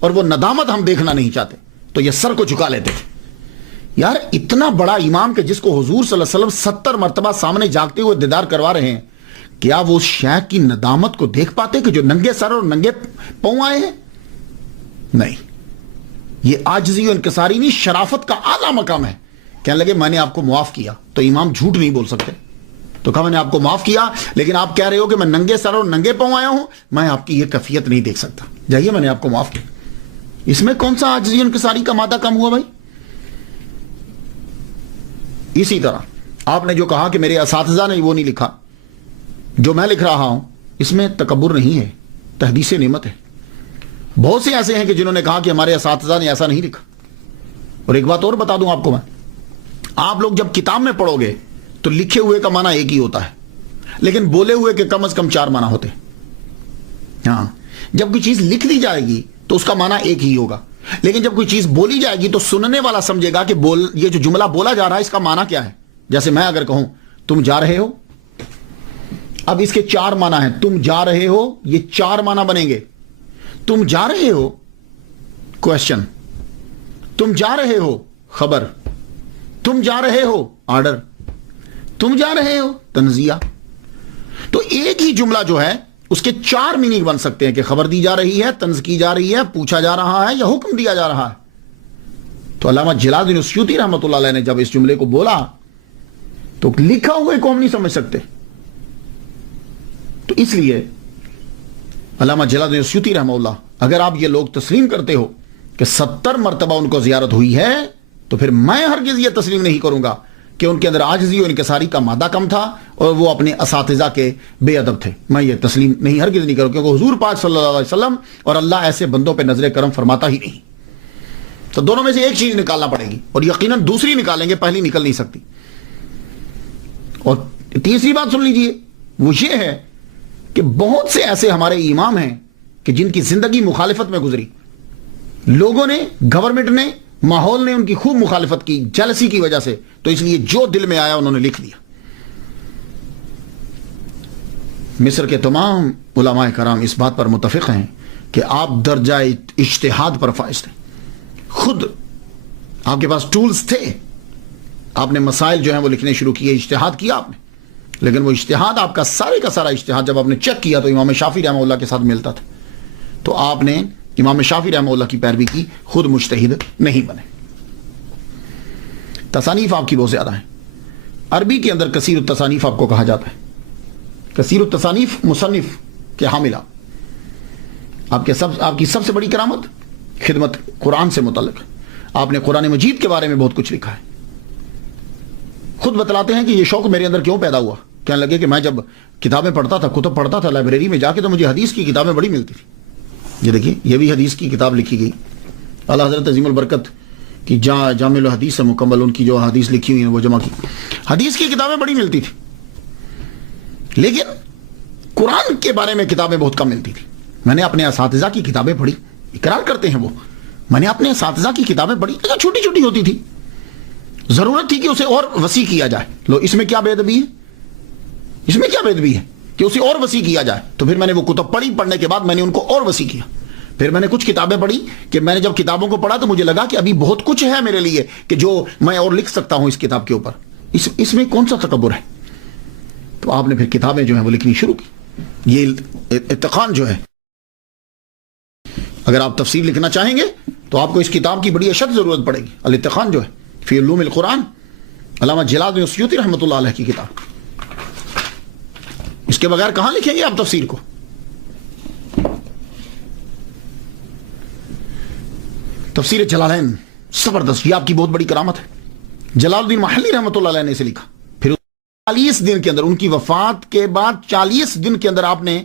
اور وہ ندامت ہم دیکھنا نہیں چاہتے، تو یہ سر کو جھکا لیتے تھے۔ یار اتنا بڑا امام کہ جس کو حضور صلی اللہ علیہ وسلم 70 مرتبہ سامنے جاگتے ہوئے دیدار کروا رہے ہیں، کیا وہ شیخ کی ندامت کو دیکھ پاتے کہ جو ننگے سر اور ننگے پاؤں آئے ہیں؟ نہیں، یہ عاجزی و انکساری نہیں، شرافت کا اعلیٰ مقام ہے۔ کہنے لگے میں نے آپ کو معاف کیا، تو امام جھوٹ نہیں بول سکتے، تو کہا میں نے آپ کو معاف کیا لیکن آپ کہہ رہے ہو کہ میں ننگے سر اور ننگے پاؤں آیا ہوں، میں آپ کی یہ کیفیت نہیں دیکھ سکتا، جائیے میں نے آپ کو معاف کیا۔ اس میں کون سا عاجزی و انکساری کا مادہ کم ہوا بھائی؟ اسی طرح آپ نے جو کہا کہ میرے اساتذہ نے وہ نہیں لکھا، جو میں لکھ رہا ہوں اس میں تکبر نہیں ہے، تحدیث نعمت ہے۔ بہت سے ایسے ہیں کہ جنہوں نے کہا کہ ہمارے اساتذہ نے ایسا نہیں لکھا۔ اور ایک بات اور بتا دوں آپ کو، میں آپ لوگ جب کتاب میں پڑھو گے تو لکھے ہوئے کا معنی ایک ہی ہوتا ہے، لیکن بولے ہوئے کے کم از کم 4 معنی ہوتے ہیں۔ ہاں، جب کوئی چیز لکھ دی جائے گی تو اس کا معنی ایک ہی ہوگا، لیکن جب کوئی چیز بولی جائے گی تو سننے والا سمجھے گا کہ یہ جو جملہ بولا جا رہا ہے اس کا معنی کیا ہے۔ جیسے میں اگر کہوں تم جا رہے ہو، اب اس کے 4 معنی ہیں، تم جا رہے ہو، یہ 4 معنی بنیں گے۔ تم جا رہے ہو کویسچن، تم جا رہے ہو خبر، تم جا رہے ہو آرڈر، تم جا رہے ہو تنزیہ۔ تو ایک ہی جملہ جو ہے اس کے 4 میننگ بن سکتے ہیں کہ خبر دی جا رہی ہے، طنز کی جا رہی ہے، پوچھا جا رہا ہے یا حکم دیا جا رہا ہے۔ تو علامہ جلال الدین السیوطی رحمۃ اللہ علیہ نے جب اس جملے کو بولا تو لکھا ہوئے کو ہم نہیں سمجھ سکتے، تو اس لیے علامہ جلال الدین السیوطی رحمہ اللہ، اگر آپ یہ لوگ تسلیم کرتے ہو کہ 70 مرتبہ ان کو زیارت ہوئی ہے، تو پھر میں ہرگز یہ تسلیم نہیں کروں گا کہ ان کے اندر عاجزی و انکساری کا مادہ کم تھا اور وہ اپنے اساتذہ کے بے ادب تھے۔ میں یہ تسلیم نہیں ہرگز نہیں کروں، کیونکہ حضور پاک صلی اللہ علیہ وسلم اور اللہ ایسے بندوں پہ نظر کرم فرماتا ہی نہیں۔ تو دونوں میں سے ایک چیز نکالنا پڑے گی، اور یقیناً دوسری نکالیں گے، پہلی نکل نہیں سکتی۔ اور تیسری بات سن لیجئے، وہ یہ ہے کہ بہت سے ایسے ہمارے امام ہیں کہ جن کی زندگی مخالفت میں گزری، لوگوں نے، گورنمنٹ نے، ماحول نے ان کی خوب مخالفت کی، جلسی کی وجہ سے، تو اس لیے جو دل میں آیا انہوں نے لکھ دیا۔ مصر کے تمام علماء کرام اس بات پر متفق ہیں کہ آپ درجہ اجتہاد پر فائز تھے، خود آپ کے پاس ٹولز تھے، آپ نے مسائل جو ہیں وہ لکھنے شروع کیے, اجتہاد کیا آپ نے, لیکن وہ اجتہاد آپ کا سارا اجتہاد جب آپ نے چیک کیا تو امام شافعی رحمہ اللہ کے ساتھ ملتا تھا. تو آپ نے امام شافعی رحمہ اللہ کی پیروی کی, خود مجتہد نہیں بنے. تصانیف آپ کی بہت زیادہ ہیں. عربی کے اندر کثیر التصانیف آپ کو کہا جاتا ہے. کثیر التصانیف مصنف کے حاملہ. آپ کی سب سے بڑی کرامت خدمت قرآن سے متعلق. آپ نے قرآن مجید کے بارے میں بہت کچھ لکھا ہے. خود بتلاتے ہیں کہ یہ شوق میرے اندر کیوں پیدا ہوا. کہنے لگے کہ میں جب کتابیں پڑھتا تھا, کتب پڑھتا تھا لائبریری میں جا کے, تو مجھے حدیث کی کتابیں بڑی ملتی تھی. یہ دیکھیے, یہ بھی حدیث کی کتاب لکھی گئی. اعلیٰ حضرت عظیم البرکت کی جامع الحدیث سے مکمل ان کی جو حدیث لکھی ہوئی ہیں وہ جمع کی. حدیث کی کتابیں بڑی ملتی تھی, لیکن قرآن کے بارے میں کتابیں بہت کم ملتی تھی. میں نے اپنے اساتذہ کی کتابیں پڑھی, اقرار کرتے ہیں وہ, میں نے اپنے اساتذہ کی کتابیں پڑھی, چھوٹی چھوٹی ہوتی تھی. ضرورت تھی کہ اسے اور وسیع کیا جائے. لو, اس میں کیا بے ادبی ہے, اس میں کیا بے ادبی ہے کہ اسے اور وسیع کیا جائے. تو پھر میں نے وہ کتب پڑھی, پڑھنے کے بعد میں نے ان کو اور وسیع کیا. پھر میں نے کچھ کتابیں پڑھی کہ میں نے جب کتابوں کو پڑھا تو مجھے لگا کہ ابھی بہت کچھ ہے میرے لیے کہ جو میں اور لکھ سکتا ہوں اس کتاب کے اوپر. اس میں کون سا تکبر ہے. تو آپ نے پھر کتابیں جو ہیں وہ لکھنی شروع کی. یہ اتقان جو ہے, اگر آپ تفسیر لکھنا چاہیں گے تو آپ کو اس کتاب کی بڑی اشد ضرورت پڑے گی. الاتقان جو ہے فی علوم القرآن, علامہ جلال الدین السیوطی رحمۃ اللہ علیہ کی کتاب. اس کے بغیر کہاں لکھیں گے آپ تفسیر کو. تفسیر جلالین زبردست, یہ آپ کی بہت بڑی کرامت ہے. جلال الدین محلی رحمۃ اللہ علیہ نے اسے لکھا. پھر 40 دن کے اندر, ان کی وفات کے بعد 40 دن کے اندر آپ نے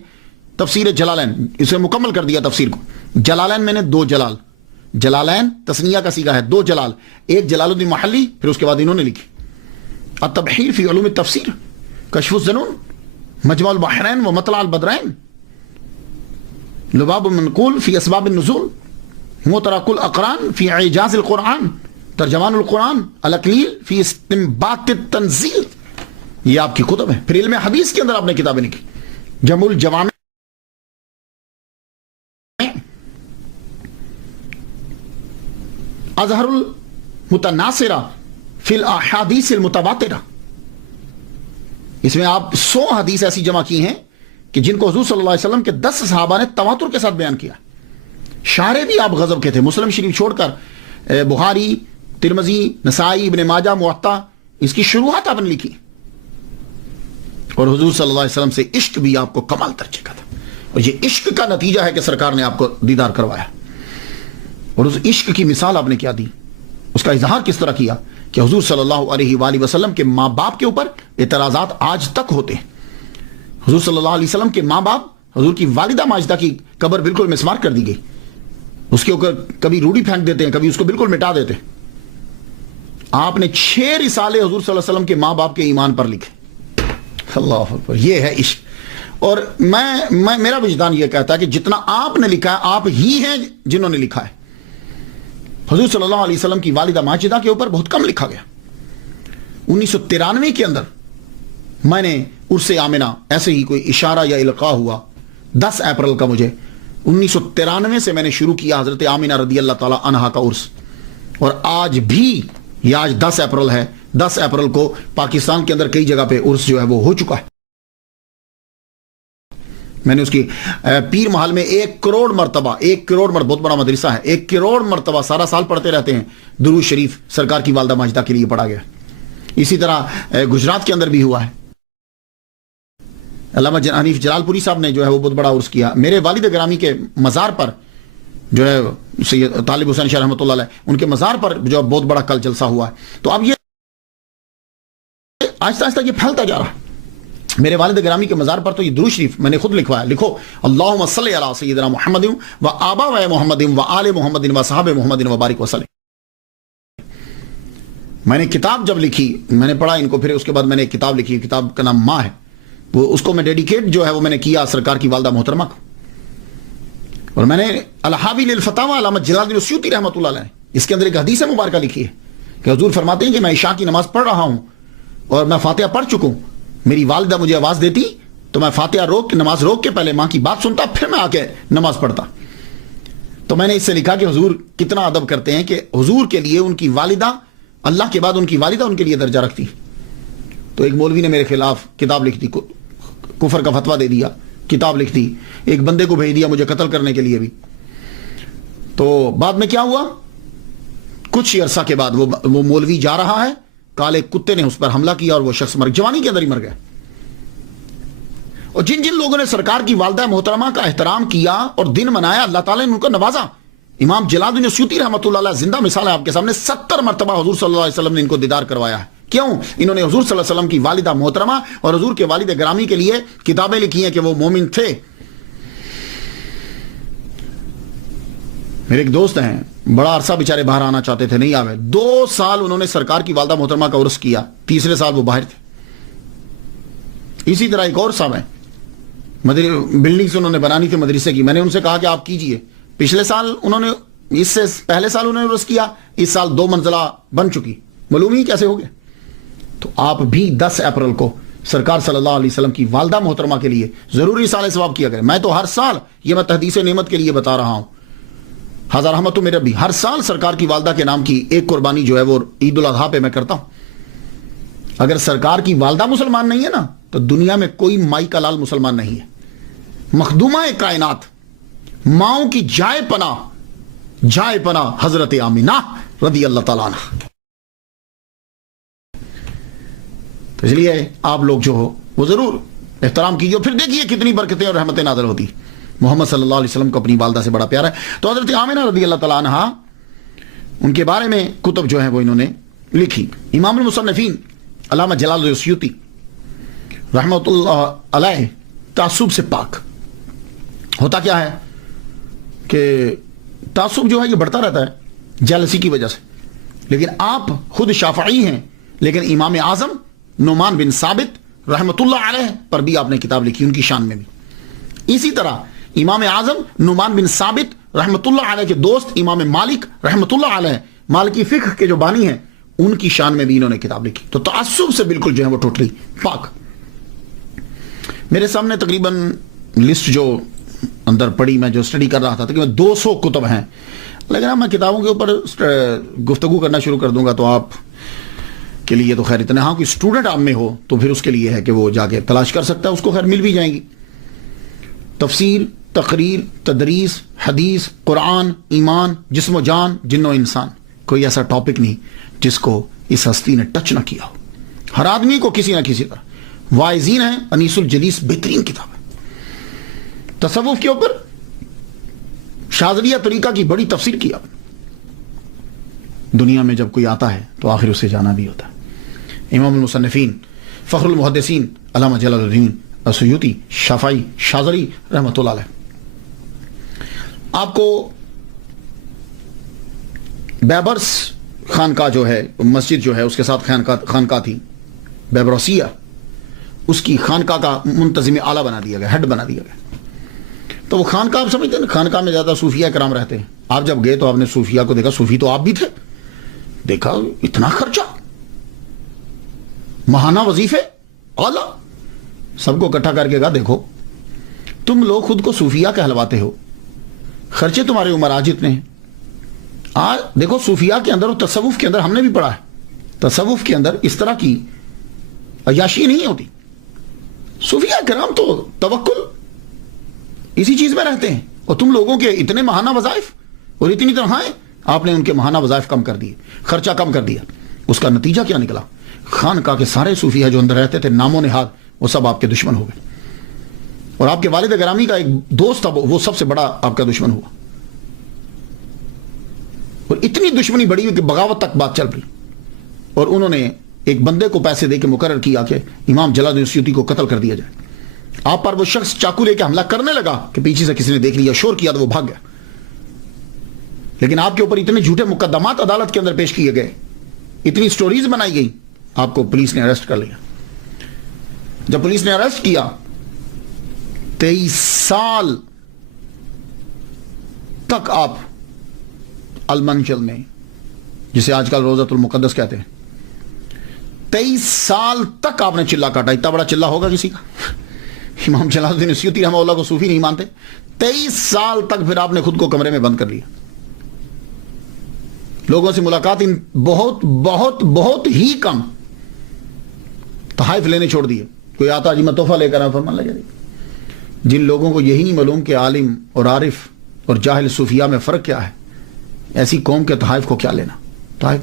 تفسیر جلالین اسے مکمل کر دیا تفسیر کو. جلالین میں نے 2 جلال, جلالین تسنیہ کا صیغہ ہے, 2 جلال, ایک جلال الدین محلی, پھر اس کے بعد انہوں نے لکھی التبحیر فی علوم التفسیر, کشف الظنون, مجمع البحرین و مطلع البدرین, لباب المنقول فی اسباب النزول, مترک الاقران فی اعجاز القرآن, ترجمان القرآن, الاقلیل فی استنباط التنزیل. یہ آپ کی کتب ہے. پھر علم حدیث کے اندر آپ نے کتابیں لکھی, جمع الجوامع, اظہر المتناصرہ فی الاحادیث المتواترہ. اس میں آپ 100 حدیث ایسی جمع کی ہیں کہ جن کو حضور صلی اللہ علیہ وسلم کے 10 صحابہ نے تواتر کے ساتھ بیان کیا. شارح بھی آپ غضب کے تھے. مسلم شریف چھوڑ کر بخاری, ترمذی, نسائی, ابن ماجہ, موطا, اس کی شروعات آپ نے لکھی. اور حضور صلی اللہ علیہ وسلم سے عشق بھی آپ کو کمال درجے کا تھا, اور یہ عشق کا نتیجہ ہے کہ سرکار نے آپ کو دیدار کروایا. اور اس عشق کی مثال آپ نے کیا دی, اس کا اظہار کس طرح کیا کہ حضور صلی اللہ علیہ وآلہ وسلم کے ماں باپ کے اوپر اعتراضات آج تک ہوتے ہیں. حضور صلی اللہ علیہ وسلم کے ماں باپ, حضور کی والدہ ماجدہ کی قبر بالکل مسمار کر دی گئی, اس کے اوپر کبھی روڑی پھینک دیتے ہیں, کبھی اس کو بالکل مٹا دیتے ہیں. آپ نے 6 رسالے حضور صلی اللہ علیہ وسلم کے ماں باپ کے ایمان پر لکھے. اللہ اکبر, یہ ہے عشق. اور میرا وجدان یہ کہتا ہے کہ جتنا آپ نے لکھا ہے آپ ہی ہیں جنہوں نے لکھا ہے. حضور صلی اللہ علیہ وسلم کی والدہ ماجدہ کے اوپر بہت کم لکھا گیا. 1993 کے اندر میں نے عرس آمنہ ایسے ہی کوئی اشارہ یا القاء ہوا 10 اپریل کا, مجھے 1993 سے میں نے شروع کیا حضرت آمنہ رضی اللہ تعالی عنہا کا عرس, اور آج بھی یہ آج 10 اپریل ہے. 10 اپریل کو پاکستان کے اندر کئی جگہ پہ عرس جو ہے وہ ہو چکا ہے. میں نے اس کی پیر محل میں 1 کروڑ مرتبہ, 1 کروڑ مرتبہ, بہت بڑا مدرسہ ہے, 1 کروڑ مرتبہ سارا سال پڑھتے رہتے ہیں درود شریف سرکار کی والدہ ماجدہ کے لیے پڑھا گیا. اسی طرح گجرات کے اندر بھی ہوا ہے. علامہ حنیف جلال پوری صاحب نے جو ہے وہ بہت بڑا عرس کیا. میرے والد گرامی کے مزار پر جو ہے سید طالب حسین شاہ رحمۃ اللہ علیہ, ان کے مزار پر جو بہت بڑا کل جلسہ ہوا ہے. تو اب یہ آہستہ آہستہ یہ پھیلتا جا رہا ہے. میرے والد گرامی کے مزار پر تو یہ درود شریف میں نے خود لکھوایا. لکھو اللہم صلی علی سیدنا محمد و آبا و محمد و آل محمد و صحاب محمد و بارک وسلم. میں نے کتاب جب لکھی, میں نے پڑھا ان کو, پھر اس کے بعد میں نے ایک کتاب لکھی, کتاب کا نام ماں ہے, وہ اس کو میں ڈیڈیکیٹ جو ہے وہ میں نے کیا سرکار کی والدہ محترمہ کو. اور میں نے الحاوی للفتاوی علامہ جلال الدین السیوطی رحمۃ اللہ علیہ, اس کے اندر ایک حدیث مبارکہ لکھی ہے کہ حضور فرماتے ہیں کہ میں عشاء کی نماز پڑھ رہا ہوں اور میں فاتحہ پڑھ چکا ہوں, میری والدہ مجھے آواز دیتی تو میں فاتحہ نماز روک کے پہلے ماں کی بات سنتا, پھر میں آ کے نماز پڑھتا. تو میں نے اس سے لکھا کہ حضور کتنا ادب کرتے ہیں کہ حضور کے لیے ان کی والدہ اللہ کے بعد ان کی والدہ ان کے لیے درجہ رکھتی. تو ایک مولوی نے میرے خلاف کتاب لکھ دی, کفر کا فتویٰ دے دیا, کتاب لکھ دی, ایک بندے کو بھیج دیا مجھے قتل کرنے کے لیے بھی. تو بعد میں کیا ہوا, کچھ ہی عرصہ کے بعد وہ مولوی جا رہا ہے, کالے کتے نے اس پر حملہ کیا اور وہ شخص جوانی کے اندر ہی مر گیا. اور جن جن لوگوں نے سرکار کی والدہ محترمہ کا احترام کیا اور دن منایا, اللہ تعالیٰ نے ان کو نوازا. امام جلال الدین سیوطی رحمۃ اللہ علیہ زندہ مثال ہے آپ کے سامنے, 70 مرتبہ حضور صلی اللہ علیہ وسلم نے ان کو دیدار کروایا ہے. کیوں؟ انہوں نے حضور صلی اللہ علیہ وسلم کی والدہ محترمہ اور حضور کے والد گرامی کے لیے کتابیں لکھی ہیں کہ وہ مومن تھے. میرے ایک دوست ہیں, بڑا عرصہ بیچارے باہر آنا چاہتے تھے, نہیں آوے. 2 سال انہوں نے سرکار کی والدہ محترمہ کا عرس کیا, تیسرے سال وہ باہر تھے. اسی طرح ایک اور صاحب ہیں, بلڈنگ سے انہوں نے بنانی تھی مدرسے کی, میں نے ان سے کہا کہ آپ کیجئے. پچھلے سال انہوں نے, اس سے پہلے سال انہوں نے عرس کیا, اس سال 2 منزلہ بن چکی. معلوم ہی کیسے ہو گیا. تو آپ بھی 10 اپریل کو سرکار صلی اللہ علیہ وسلم کی والدہ محترمہ کے لیے ضروری سال ثواب کیا کریں. میں تو ہر سال, یہ میں تحدیث نعمت کے لیے بتا رہا ہوں, ہزار رحمت تو میرے بھی, ہر سال سرکار کی والدہ کے نام کی ایک قربانی جو ہے وہ عید الاضحیٰ پہ میں کرتا ہوں. اگر سرکار کی والدہ مسلمان نہیں ہے نا, تو دنیا میں کوئی مائی کا لال مسلمان نہیں ہے. مخدومہ کائنات, ماؤں کی جائے پناہ حضرت آمینہ رضی اللہ تعالیٰ عنہ. تو اس لیے آپ لوگ جو ہو وہ ضرور احترام کیجیے, پھر دیکھیے کتنی برکتیں اور رحمتیں نازل ہوتی. محمد صلی اللہ علیہ وسلم کو اپنی والدہ سے بڑا پیار ہے. تو حضرت آمینہ رضی اللہ تعالیٰ عنہ, ان کے بارے میں کتب جو ہیں وہ انہوں نے لکھی. امام المصنفین علامہ جلال الدین سیوطی رحمۃ اللہ علیہ تعصب سے پاک. ہوتا کیا ہے کہ تعصب جو ہے یہ بڑھتا رہتا ہے جیلسی کی وجہ سے. لیکن آپ خود شافعی ہیں, لیکن امام اعظم نعمان بن ثابت رحمۃ اللہ علیہ پر بھی آپ نے کتاب لکھی, ان کی شان میں بھی. اسی طرح امام اعظم نعمان بن ثابت رحمۃ اللہ علیہ کے دوست امام مالک رحمۃ اللہ علیہ, مالکی فقہ کے جو بانی ہیں, ان کی شان میں بھی انہوں نے کتاب لکھی. تو تعصب سے بالکل جو ہے وہ ٹوٹلی پاک. میرے سامنے تقریباً لسٹ جو اندر پڑی, میں جو اسٹڈی کر رہا تھا تقریباً 200 کتب ہیں. لیکن میں کتابوں کے اوپر گفتگو کرنا شروع کر دوں گا تو آپ کے لیے تو خیر اتنا, ہاں کوئی اسٹوڈنٹ آپ میں ہو تو پھر اس کے لیے ہے کہ وہ جا کے تلاش کر سکتا ہے, اس کو خیر مل بھی جائیں گی. تفسیر, تقریر, تدریس, حدیث, قرآن, ایمان, جسم و جان, جن و انسان, کوئی ایسا ٹاپک نہیں جس کو اس ہستی نے ٹچ نہ کیا ہو. ہر آدمی کو کسی نہ کسی طرح. واعظین ہیں, انیس الجلیس بہترین کتاب ہے. تصوف کے اوپر شاذلیہ طریقہ کی بڑی تفسیر کیا. دنیا میں جب کوئی آتا ہے تو آخر اسے جانا بھی ہوتا ہے. امام المصنفین فخر المحدثین علامہ جلال الدین السیوطی شافعی شاذلی رحمۃ اللہ علیہ. آپ کو بیبرس خانقاہ جو ہے, مسجد جو ہے اس کے ساتھ خانقاہ تھی بیبروسیہ, اس کی خانقاہ کا منتظم اعلیٰ بنا دیا گیا, ہیڈ بنا دیا گیا. تو وہ خانقاہ آپ سمجھتے ہیں, خانقاہ میں زیادہ صوفیہ کرام رہتے ہیں. آپ جب گئے تو آپ نے صوفیہ کو دیکھا, صوفی تو آپ بھی تھے, دیکھا اتنا خرچہ, ماہانہ وظیفے اعلیٰ, سب کو اکٹھا کر کے کہا دیکھو تم لوگ خود کو صوفیہ کہلواتے ہو, خرچے تمہارے عمراج اتنے ہیں. آج دیکھو صوفیہ کے اندر اور تصوف کے اندر ہم نے بھی پڑھا ہے, تصوف کے اندر اس طرح کی عیاشی نہیں ہوتی. صوفیہ کرام تو توکل اسی چیز میں رہتے ہیں, اور تم لوگوں کے اتنے ماہانہ وظائف اور اتنی تنخواہیں, آپ نے ان کے ماہانہ وظائف کم کر دیے, خرچہ کم کر دیا. اس کا نتیجہ کیا نکلا؟ خانقاہ کے سارے صوفیہ جو اندر رہتے تھے نام و نہاد وہ سب آپ کے دشمن ہو گئے, اور آپ کے والد گرامی کا ایک دوست تھا وہ سب سے بڑا آپ کا دشمن ہوا, اور اتنی دشمنی بڑی ہوئی کہ بغاوت تک بات چل رہی. اور انہوں نے ایک بندے کو پیسے دے کے مقرر کیا کہ امام جلال الدین سیوطی کو قتل کر دیا جائے. آپ پر وہ شخص چاقو لے کے حملہ کرنے لگا کہ پیچھے سے کسی نے دیکھ لیا, شور کیا تو وہ بھاگ گیا. لیکن آپ کے اوپر اتنے جھوٹے مقدمات عدالت کے اندر پیش کیے گئے, اتنی سٹوریز بنائی گئی, آپ کو پولیس نے اریسٹ کر لیا. جب پولیس نے اریسٹ کیا 23 سال تک آپ المنچل میں, جسے آج کل روزۃ المقدس کہتے ہیں, 23 سال تک آپ نے چلا کاٹا. اتنا بڑا چلا ہوگا کسی کا؟ امام جلال الدین سیوطی رحمہ اللہ کو صوفی نہیں مانتے. 23 سال تک پھر آپ نے خود کو کمرے میں بند کر لیا. لوگوں سے ملاقات ان بہت بہت بہت ہی کم. تحائف لینے چھوڑ دیے. کوئی آتا جی میں تحفہ لے کر فرمان لگے. جن لوگوں کو یہی نہیں معلوم کہ عالم اور عارف اور جاہل صوفیاء میں فرق کیا ہے، ایسی قوم کے تحائف کو کیا لینا. تحائف.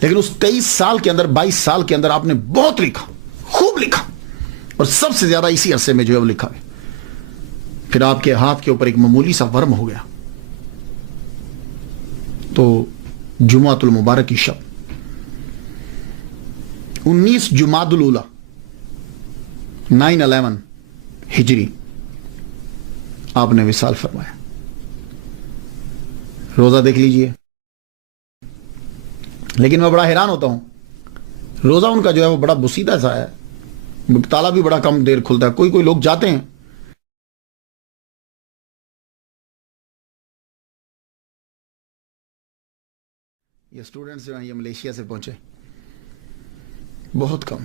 لیکن اس 23 سال کے اندر 22 سال کے اندر آپ نے بہت لکھا، خوب لکھا، اور سب سے زیادہ اسی عرصے میں جو ہے وہ لکھا ہے. پھر آپ کے ہاتھ کے اوپر ایک معمولی سا ورم ہو گیا. تو جمعۃ المبارک کی شب 19 جمادی الاولیٰ 9/11 ہجری آپ نے وصال فرمایا. روزہ دیکھ لیجئے. لیکن میں بڑا حیران ہوتا ہوں، روزہ ان کا جو ہے وہ بڑا بسیدہ سا ہے، تالا بھی بڑا کم دیر کھلتا ہے. کوئی لوگ جاتے ہیں یہ اسٹوڈنٹس جو ہیں یہ ملیشیا سے پہنچے، بہت کم.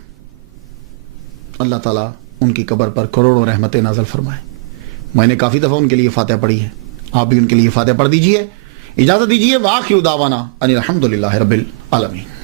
اللہ تعالیٰ ان کی قبر پر کروڑوں رحمتیں نازل فرمائے. میں نے کافی دفعہ ان کے لیے فاتحہ پڑھی ہے، آپ بھی ان کے لیے فاتحہ پڑھ دیجئے. اجازت دیجئے. وآخر دعوانا ان الحمدللہ رب العالمین.